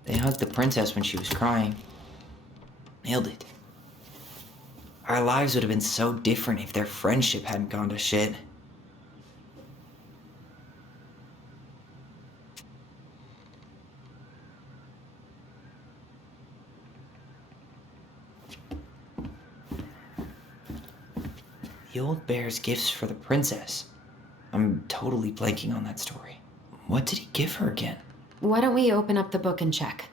They hugged the princess when she was crying. Nailed it. Our lives would have been so different if their friendship hadn't gone to shit. The old bear's gifts for the princess. I'm totally blanking on that story. What did he give her again? Why don't we open up the book and check?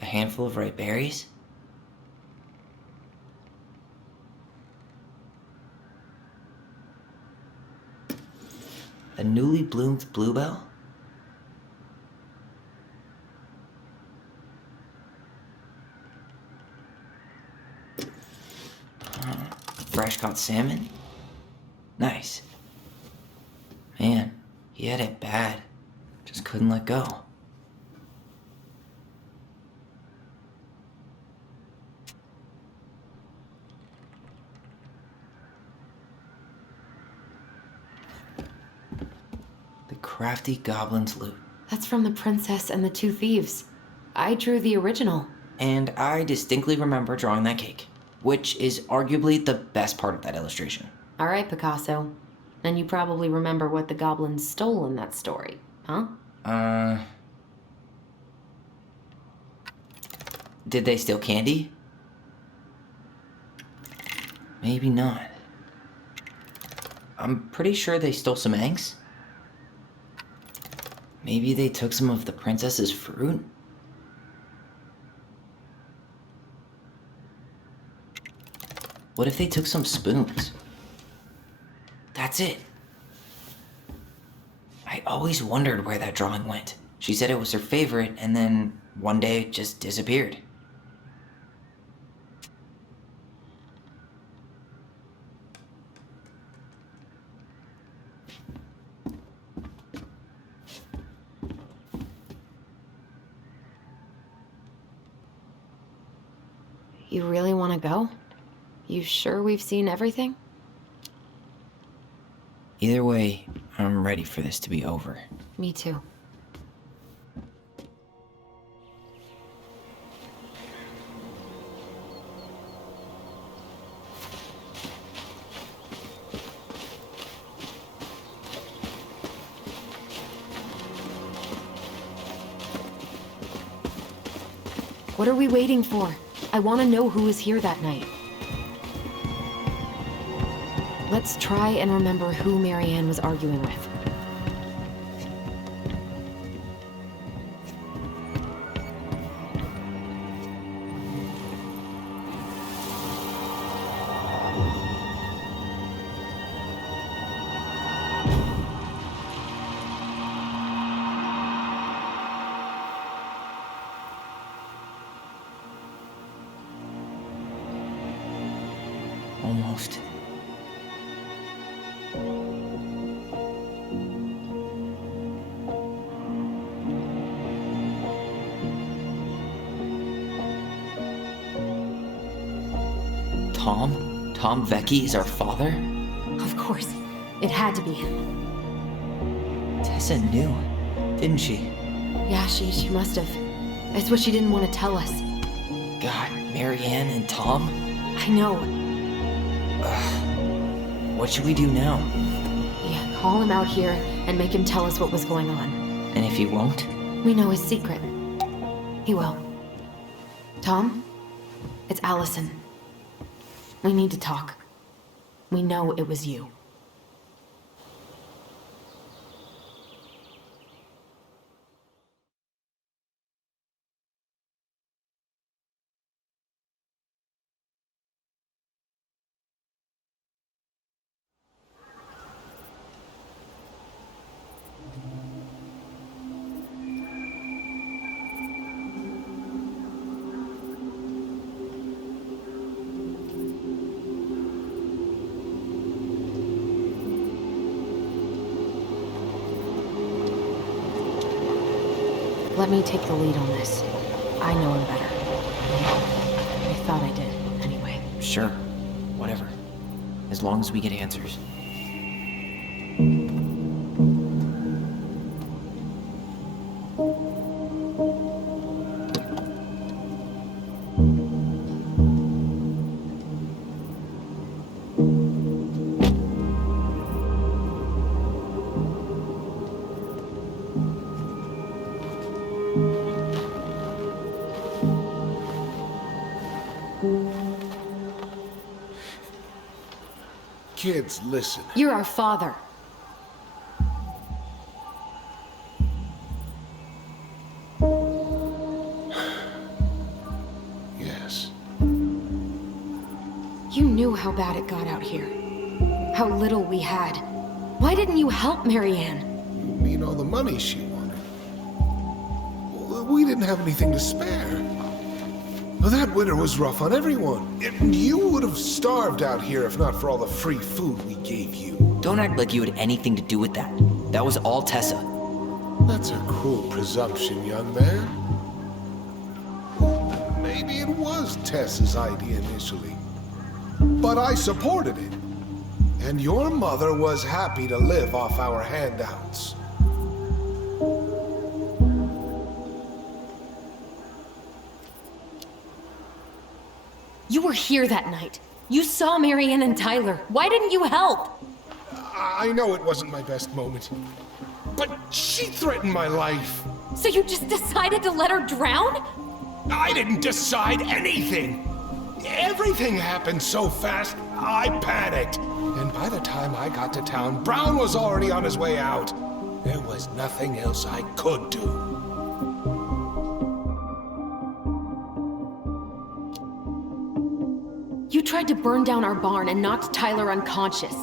A handful of ripe berries? A newly bloomed bluebell? Fresh caught salmon? Nice. Man, he had it bad. Just couldn't let go. The crafty goblin's loot. That's from the princess and the two thieves. I drew the original. And I distinctly remember drawing that cake, which is arguably the best part of that illustration. All right, Picasso. And you probably remember what the goblins stole in that story, huh? Did they steal candy? Maybe not. I'm pretty sure they stole some eggs. Maybe they took some of the princess's fruit? What if they took some spoons? That's it. I always wondered where that drawing went. She said it was her favorite, and then one day it just disappeared. You really want to go? You sure we've seen everything? Either way, I'm ready for this to be over. Me too. What are we waiting for? I want to know who was here that night. Let's try and remember who Marianne was arguing with. Almost. Tom? Tom Vecchi is our father? Of course. It had to be him. Tessa knew, didn't she? Yeah, she must have. It's what she didn't want to tell us. God, Marianne and Tom? I know. What should we do now? Yeah, call him out here and make him tell us what was going on. And if he won't? We know his secret. He will. Tom? It's Alyson. We need to talk. We know it was you. Let me take the lead on this. I know him better. I thought I did, anyway. Sure. Whatever. As long as we get answers. Kids, listen. You're our father. Yes. You knew how bad it got out here. How little we had. Why didn't you help Marianne? You mean all the money she wanted? Well, we didn't have anything to spare. Well, that winter was rough on everyone. And you would have starved out here if not for all the free food we gave you. Don't act like you had anything to do with that. That was all Tessa. That's a cruel presumption, young man. Maybe it was Tessa's idea initially. But I supported it. And your mother was happy to live off our handouts. You were here that night. You saw Marianne and Tyler. Why didn't you help? I know it wasn't my best moment. But she threatened my life. So you just decided to let her drown? I didn't decide anything. Everything happened so fast, I panicked. And by the time I got to town, Brown was already on his way out. There was nothing else I could do. You tried to burn down our barn and knocked Tyler unconscious.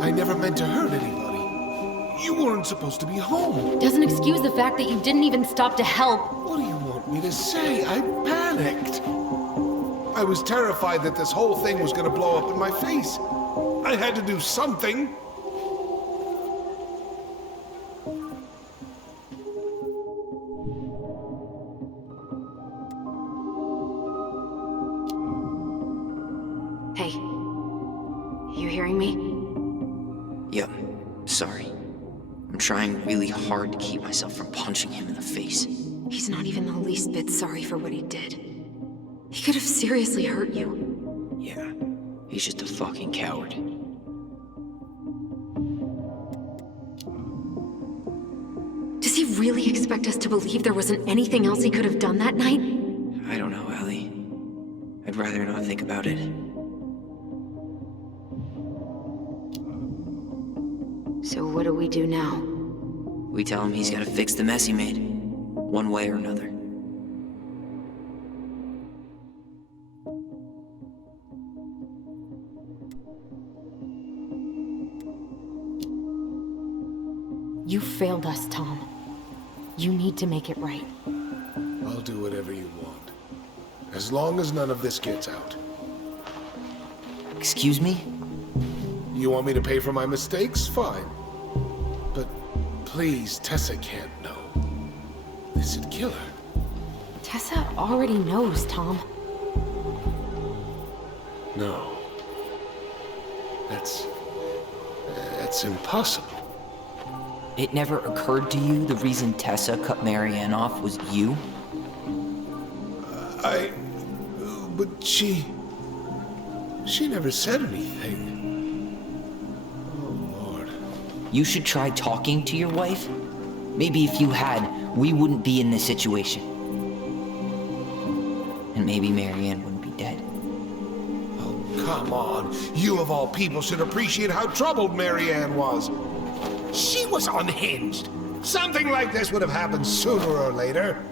I never meant to hurt anybody. You weren't supposed to be home. Doesn't excuse the fact that you didn't even stop to help. What do you want me to say? I panicked. I was terrified that this whole thing was going to blow up in my face. I had to do something. Hey, you hearing me? Yep. Sorry. I'm trying really hard to keep myself from punching him in the face. He's not even the least bit sorry for what he did. He could have seriously hurt you. Yeah. He's just a fucking coward. Does he really expect us to believe there wasn't anything else he could have done that night? I don't know, Allie. I'd rather not think about it. So what do we do now? We tell him he's gotta fix the mess he made. One way or another. You failed us, Tom. You need to make it right. I'll do whatever you want. As long as none of this gets out. Excuse me? You want me to pay for my mistakes? Fine. But please, Tessa can't know. This'd kill her. Tessa already knows, Tom. No. That's impossible. It never occurred to you the reason Tessa cut Marianne off was you? But she never said anything. Oh, Lord. You should try talking to your wife. Maybe if you had, we wouldn't be in this situation. And maybe Marianne wouldn't be dead. Oh, come on. You of all people should appreciate how troubled Marianne was. She was unhinged. Something like this would have happened sooner or later.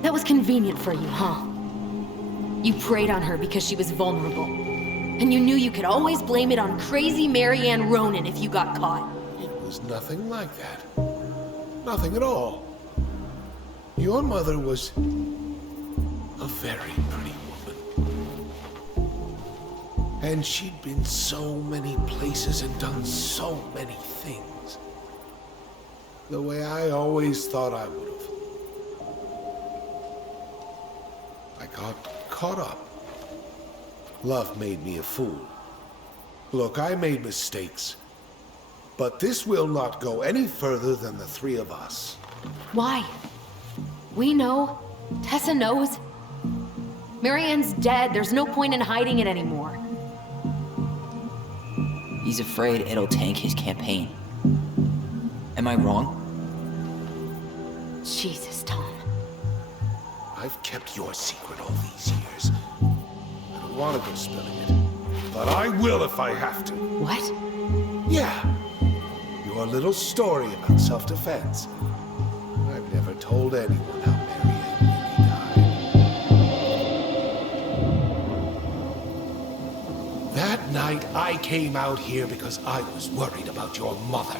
That was convenient for you, huh? You preyed on her because she was vulnerable. And you knew you could always blame it on crazy Marianne Ronan if you got caught. It was nothing like that. Nothing at all. Your mother was a very pretty woman. And she'd been so many places and done so many things. The way I always thought I would have. I got caught up. Love made me a fool. Look, I made mistakes. But this will not go any further than the three of us. Why? We know. Tessa knows. Marianne's dead. There's no point in hiding it anymore. He's afraid it'll tank his campaign. Am I wrong? Jesus, Tom. I've kept your secret all these years. I don't want to go spilling it. But I will if I have to. What? Yeah. Your little story about self-defense. I've never told anyone how Marianne really died. That night, I came out here because I was worried about your mother.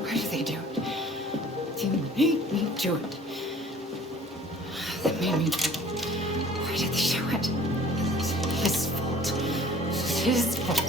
Why do they do it? They made me do it. They made me do it. Why did they do it? It's his fault. It's his fault.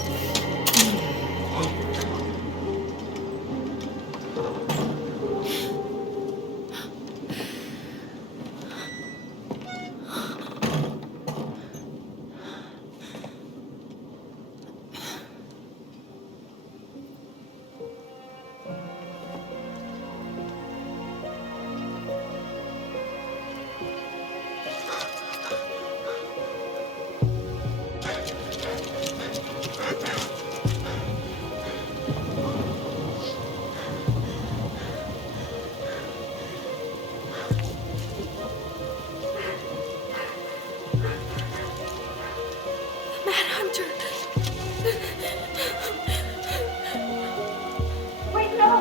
Wait, no!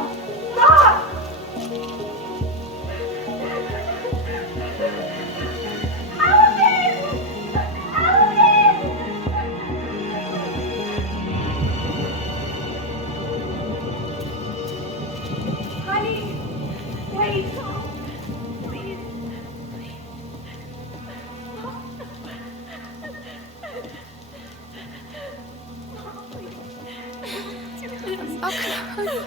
Stop! Honey! Wait! Please. I'm not gonna hurt you.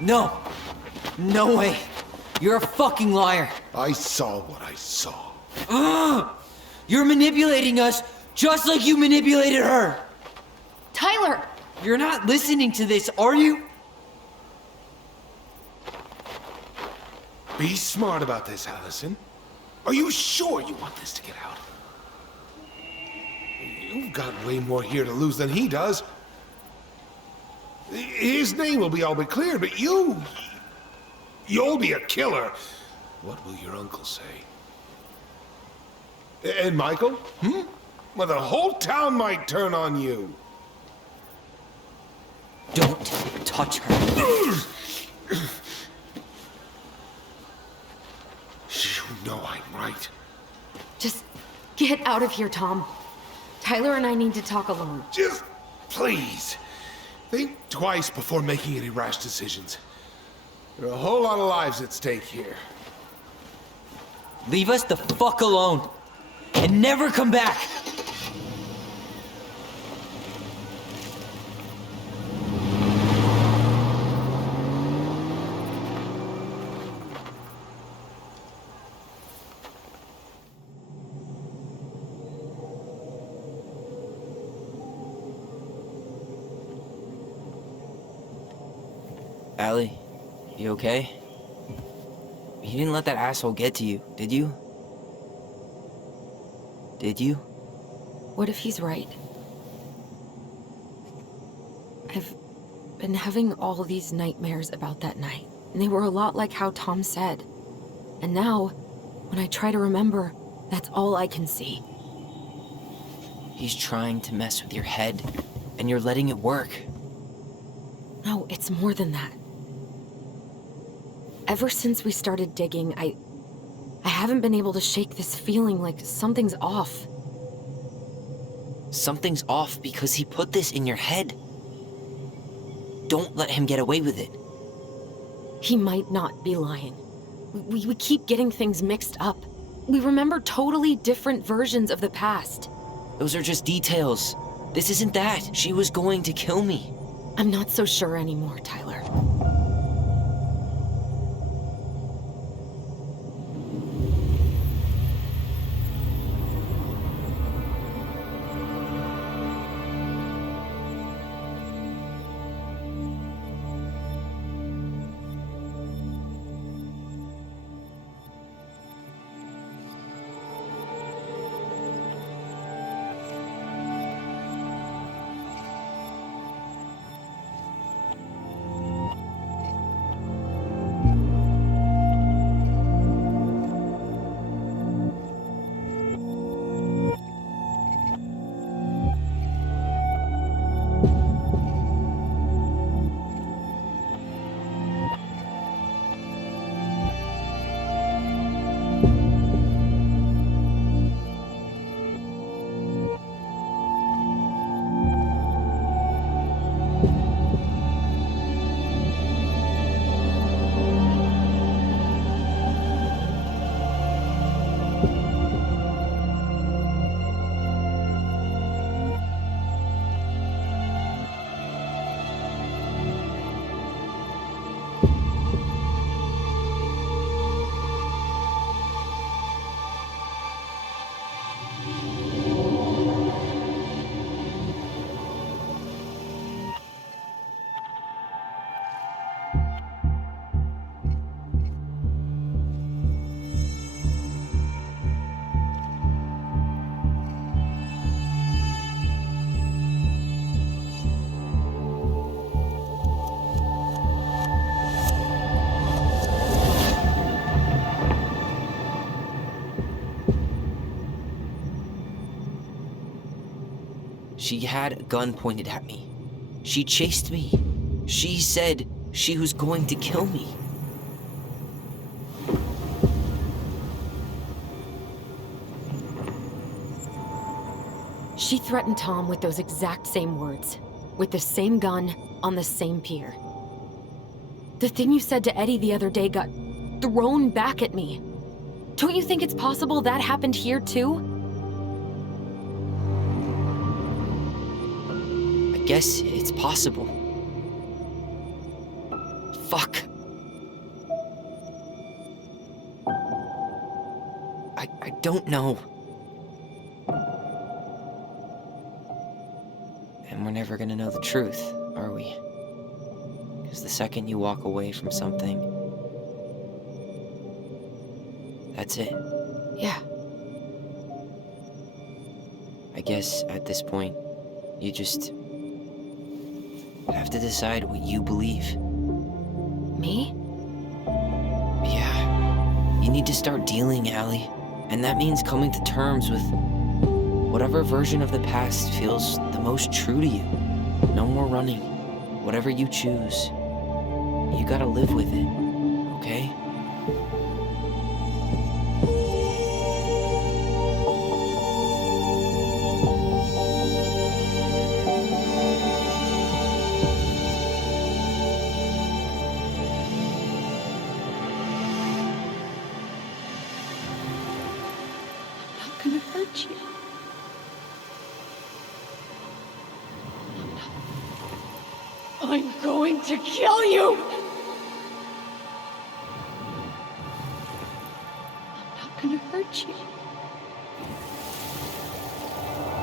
No! No way! You're a fucking liar! I saw what I saw. Ugh! You're manipulating us just like you manipulated her! Tyler! You're not listening to this, are you? Be smart about this, Alyson. Are you sure you want this to get out? You've got way more here to lose than he does. His name will be all but clear, but you'll be a killer. What will your uncle say? And Michael? Well, the whole town might turn on you. Don't touch her. You know I'm right. Just get out of here, Tom. Tyler and I need to talk alone. Just please. Think twice before making any rash decisions. There are a whole lot of lives at stake here. Leave us the fuck alone. And never come back. Allie, you okay? You didn't let that asshole get to you, did you? Did you? What if he's right? I've been having all these nightmares about that night, and they were a lot like how Tom said. And now, when I try to remember, that's all I can see. He's trying to mess with your head, and you're letting it work. No, it's more than that. Ever since we started digging, I haven't been able to shake this feeling like something's off. Something's off because he put this in your head. Don't let him get away with it. He might not be lying. We keep getting things mixed up. We remember totally different versions of the past. Those are just details. This isn't that. She was going to kill me. I'm not so sure anymore, Tyler. She had a gun pointed at me. She chased me. She said she was going to kill me. She threatened Tom with those exact same words, with the same gun, on the same pier. The thing you said to Eddie the other day got thrown back at me. Don't you think it's possible that happened here too? I guess it's possible. Fuck. I don't know. And we're never gonna know the truth, are we? Because the second you walk away from something, that's it. Yeah. I guess at this point, you just have to decide what you believe. Me? Yeah. You need to start dealing, Allie. And that means coming to terms with whatever version of the past feels the most true to you. No more running. Whatever you choose, you gotta live with it, okay? I'm not gonna hurt you. I'm going to kill you! I'm not gonna hurt you.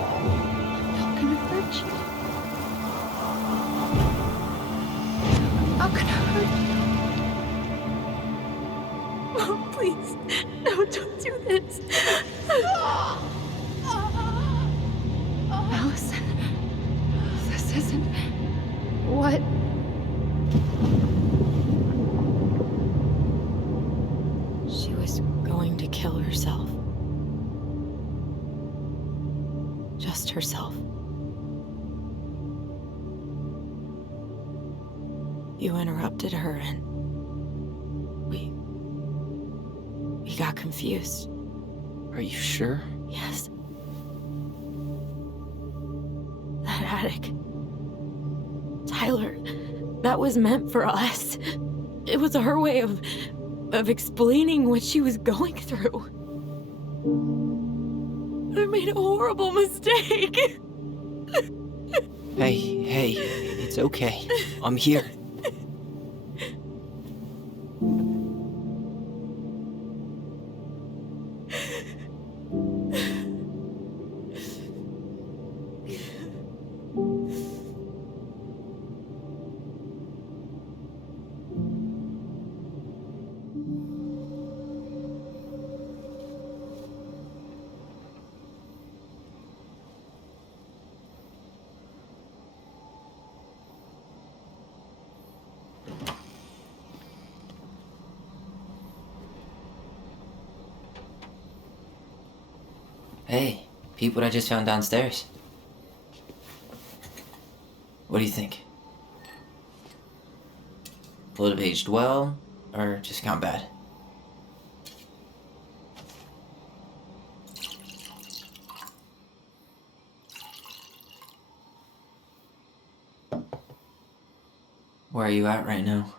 I'm not gonna hurt you. not gonna hurt you. Mom, please. No, don't do this. Alyson, this isn't... What? She was going to kill herself. Just herself. You interrupted her and we got confused. Are you sure? Yes. That attic. Tyler, that was meant for us. It was her way of explaining what she was going through. I made a horrible mistake. Hey, it's okay. I'm here. Hey, peep what I just found downstairs. What do you think? Will it have aged well, or just gone bad? Where are you at right now?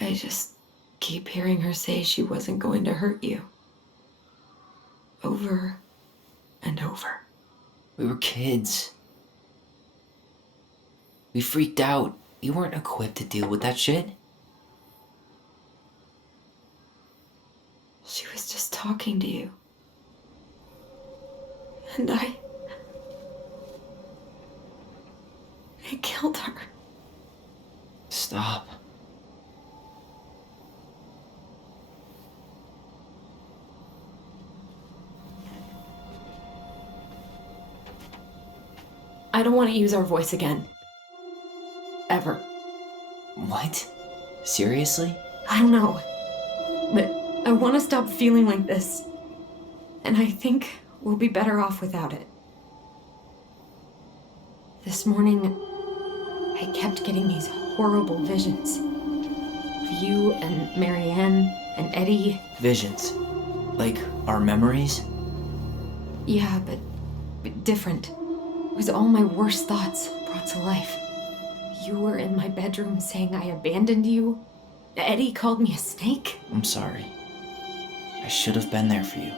I just keep hearing her say she wasn't going to hurt you. Over and over. We were kids. We freaked out. You weren't equipped to deal with that shit. She was just talking to you. And I killed her. Stop. I don't want to use our voice again. Ever. What? Seriously? I don't know. But I want to stop feeling like this. And I think we'll be better off without it. This morning, I kept getting these horrible visions. Of you and Marianne and Eddie. Visions. Like our memories? Yeah, but different. It was all my worst thoughts brought to life. You were in my bedroom saying I abandoned you. Eddie called me a snake. I'm sorry. I should have been there for you.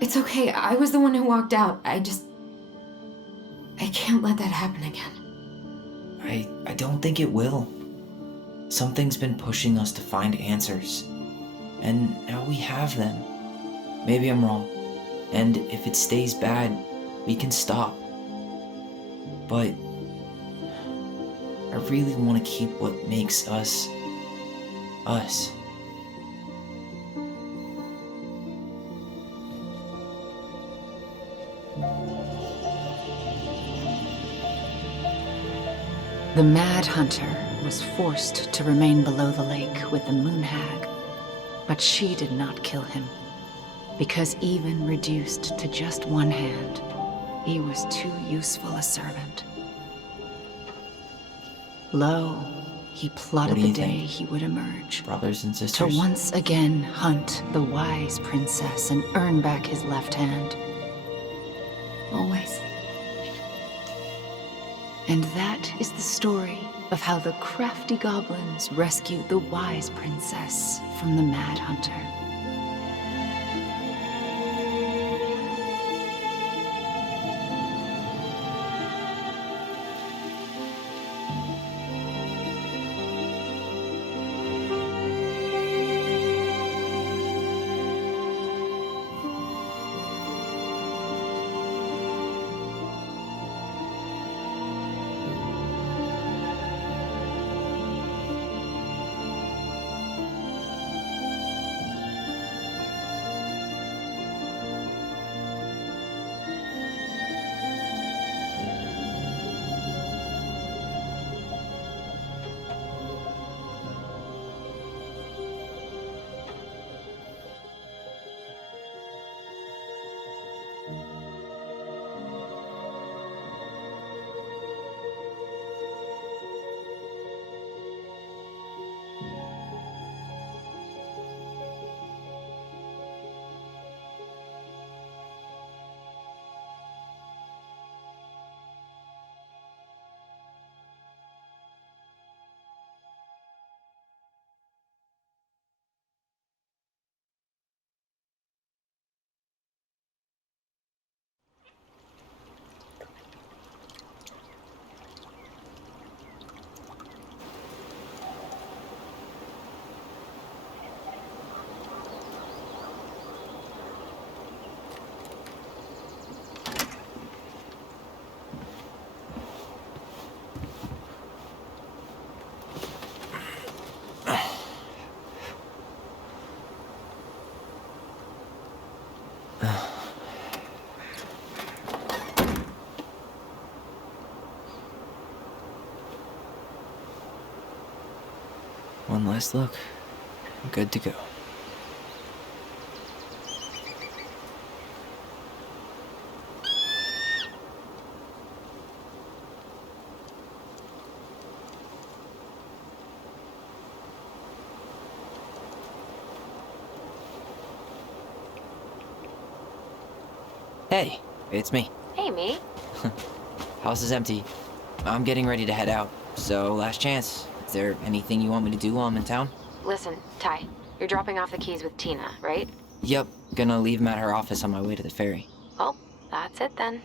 It's okay. I was the one who walked out. I can't let that happen again. I don't think it will. Something's been pushing us to find answers. And now we have them. Maybe I'm wrong. And if it stays bad, we can stop. But I really want to keep what makes us, us. The Mad Hunter was forced to remain below the lake with the Moon Hag, but she did not kill him, because even reduced to just one hand, he was too useful a servant. Lo, he plotted the day he would emerge. Brothers and sisters? To once again hunt the wise princess and earn back his left hand. Always. And that is the story of how the crafty goblins rescued the wise princess from the Mad Hunter. One last look. Good to go. Hey, it's me. Hey, me. House is empty. I'm getting ready to head out, so last chance. Is there anything you want me to do while I'm in town? Listen, Ty, you're dropping off the keys with Tina, right? Yep, gonna leave them at her office on my way to the ferry. Well, that's it then.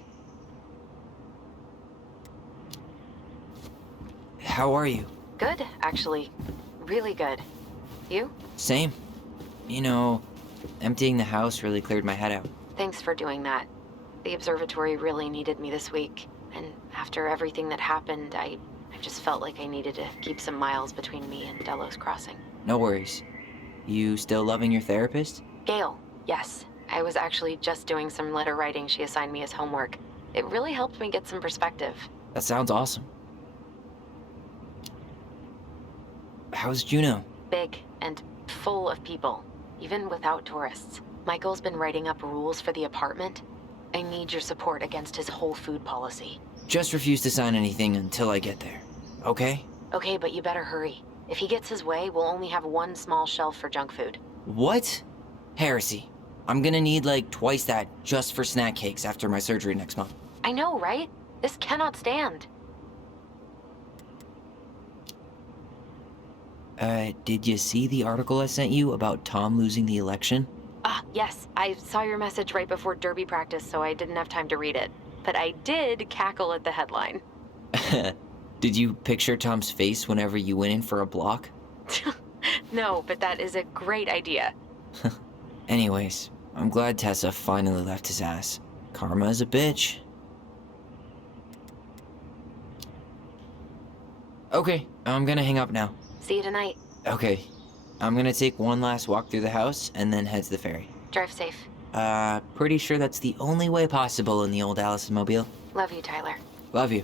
How are you? Good, actually. Really good. You? Same. You know, emptying the house really cleared my head out. Thanks for doing that. The observatory really needed me this week, and after everything that happened, I just felt like I needed to keep some miles between me and Delos Crossing. No worries. You still loving your therapist? Gail, yes. I was actually just doing some letter writing she assigned me as homework. It really helped me get some perspective. That sounds awesome. How's Juno? Big and full of people, even without tourists. Michael's been writing up rules for the apartment. I need your support against his whole food policy. Just refuse to sign anything until I get there, okay? Okay, but you better hurry. If he gets his way, we'll only have one small shelf for junk food. What? Heresy. I'm gonna need like twice that just for snack cakes after my surgery next month. I know, right? This cannot stand. Did you see the article I sent you about Tom losing the election? Yes. I saw your message right before derby practice, so I didn't have time to read it. But I did cackle at the headline. Did you picture Tom's face whenever you went in for a block? No, but that is a great idea. Anyways, I'm glad Tessa finally left his ass. Karma is a bitch. Okay, I'm gonna hang up now. See you tonight. Okay. I'm gonna take one last walk through the house and then head to the ferry. Drive safe. Pretty sure that's the only way possible in the old Alyson mobile. Love you, Tyler. Love you.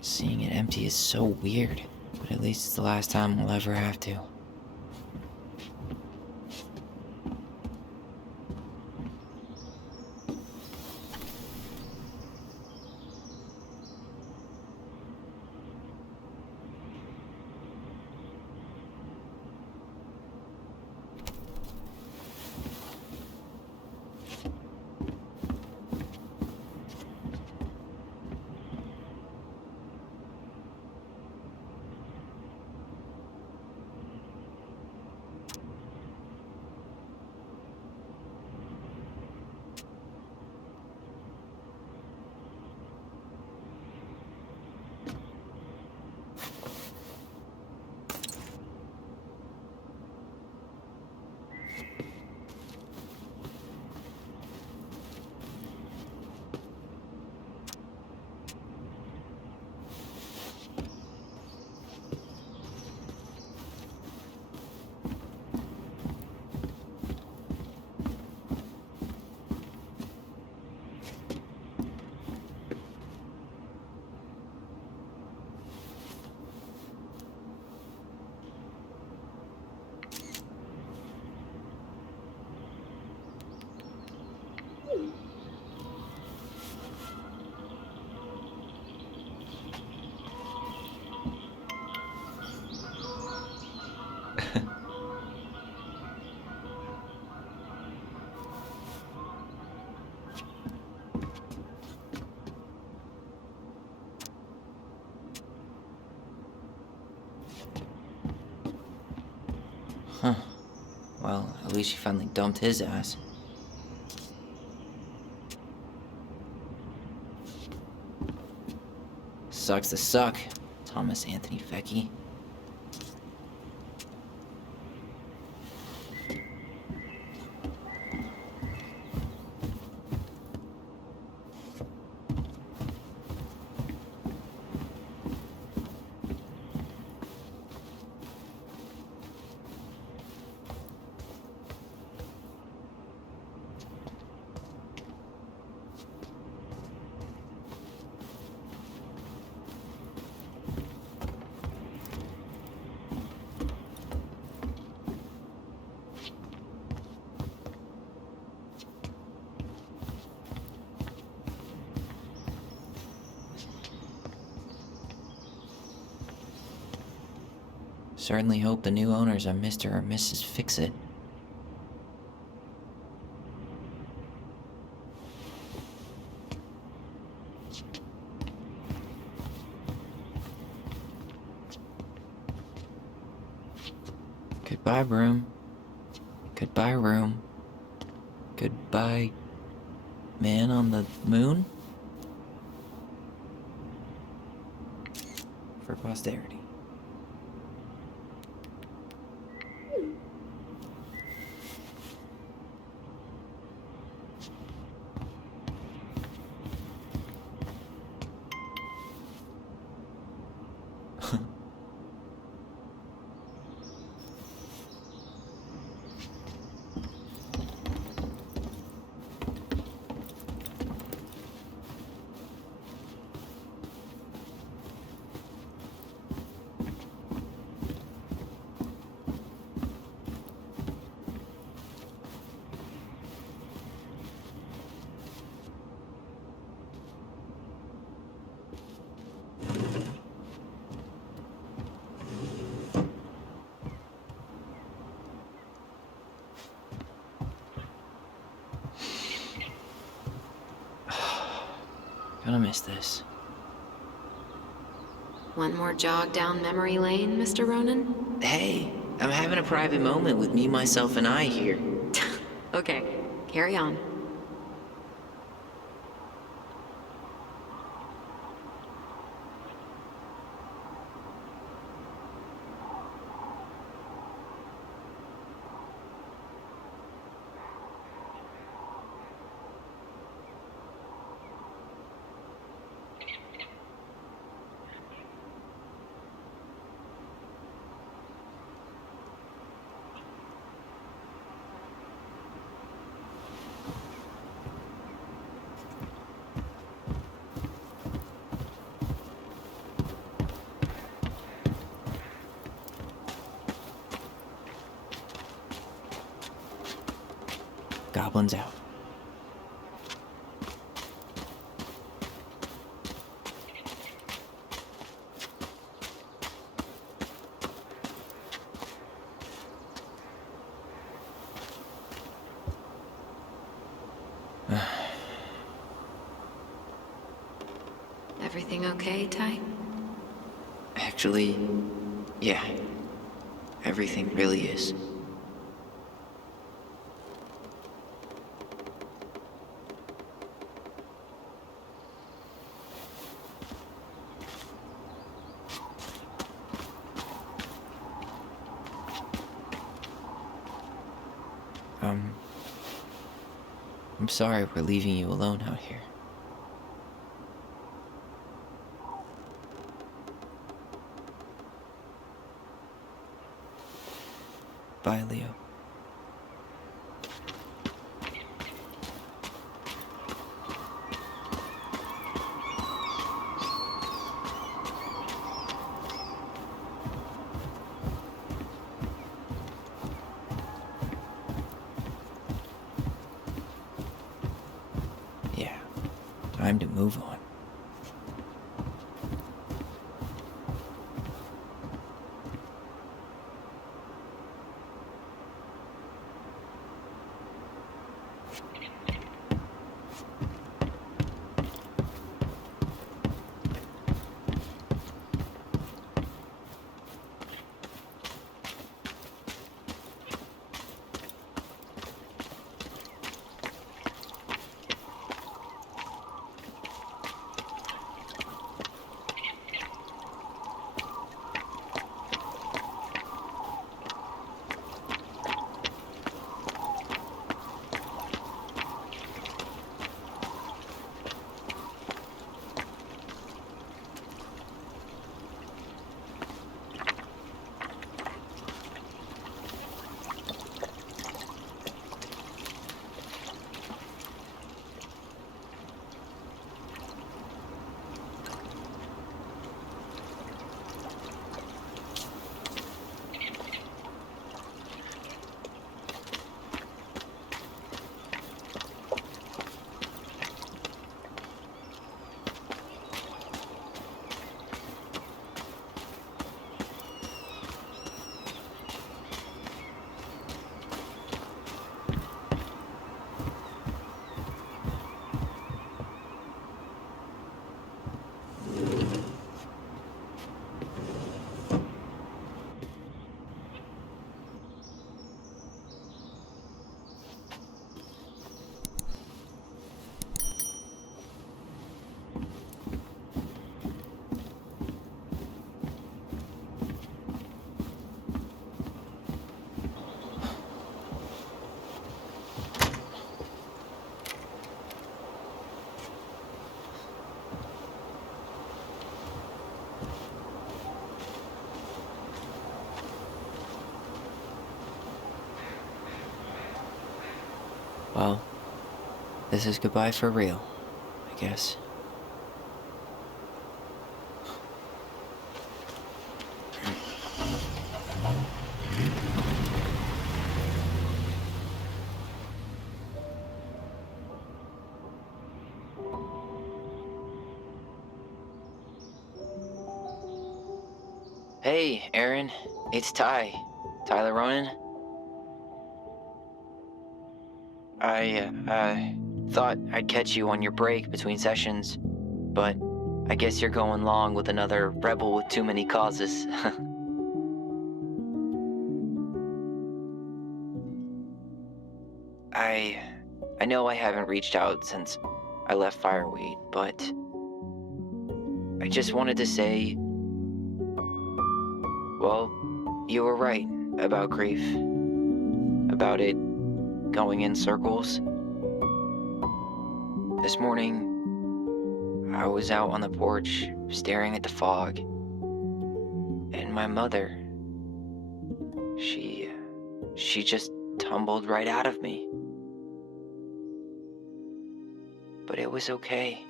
Seeing it empty is so weird, but at least it's the last time we'll ever have to. Huh. Well, at least she finally dumped his ass. Sucks to suck, Thomas Anthony Fecky. Certainly hope the new owners are Mr. or Mrs. Fix-It. Goodbye, broom. Goodbye, room. Goodbye, man on the moon? For posterity. Gonna miss this. One more jog down memory lane, Mr. Ronan? Hey, I'm having a private moment with me, myself, and I here. Okay, carry on. Goblins out. Everything okay, Ty? Actually, yeah. Everything really is. I'm sorry we're leaving you alone out here. Bye, Leo. Yeah, time to move on. Well, this is goodbye for real, I guess. Hey, Aaron. It's Tyler Ronan. I thought I'd catch you on your break between sessions, but I guess you're going along with another rebel with too many causes. I know I haven't reached out since I left Fireweed, but I just wanted to say, well, you were right about grief. About it going in circles. This morning, I was out on the porch staring at the fog, and my mother, she just tumbled right out of me. But it was okay.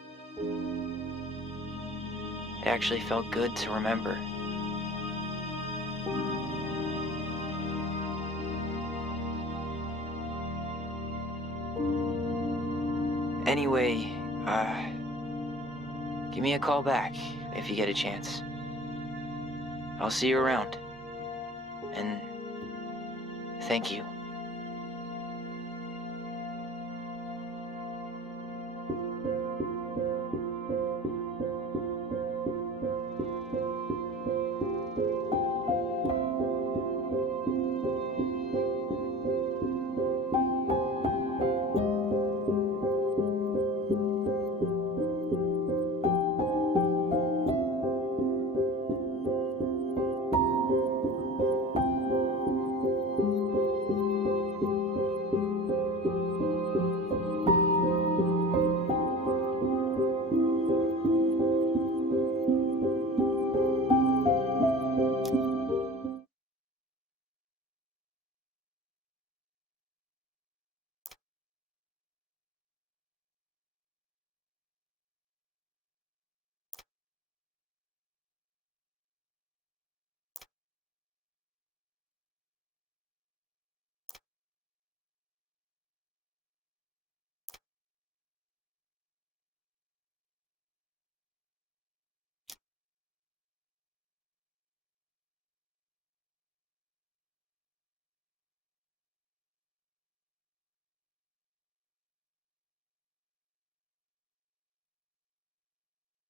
It actually felt good to remember. Anyway, give me a call back if you get a chance. I'll see you around. And thank you.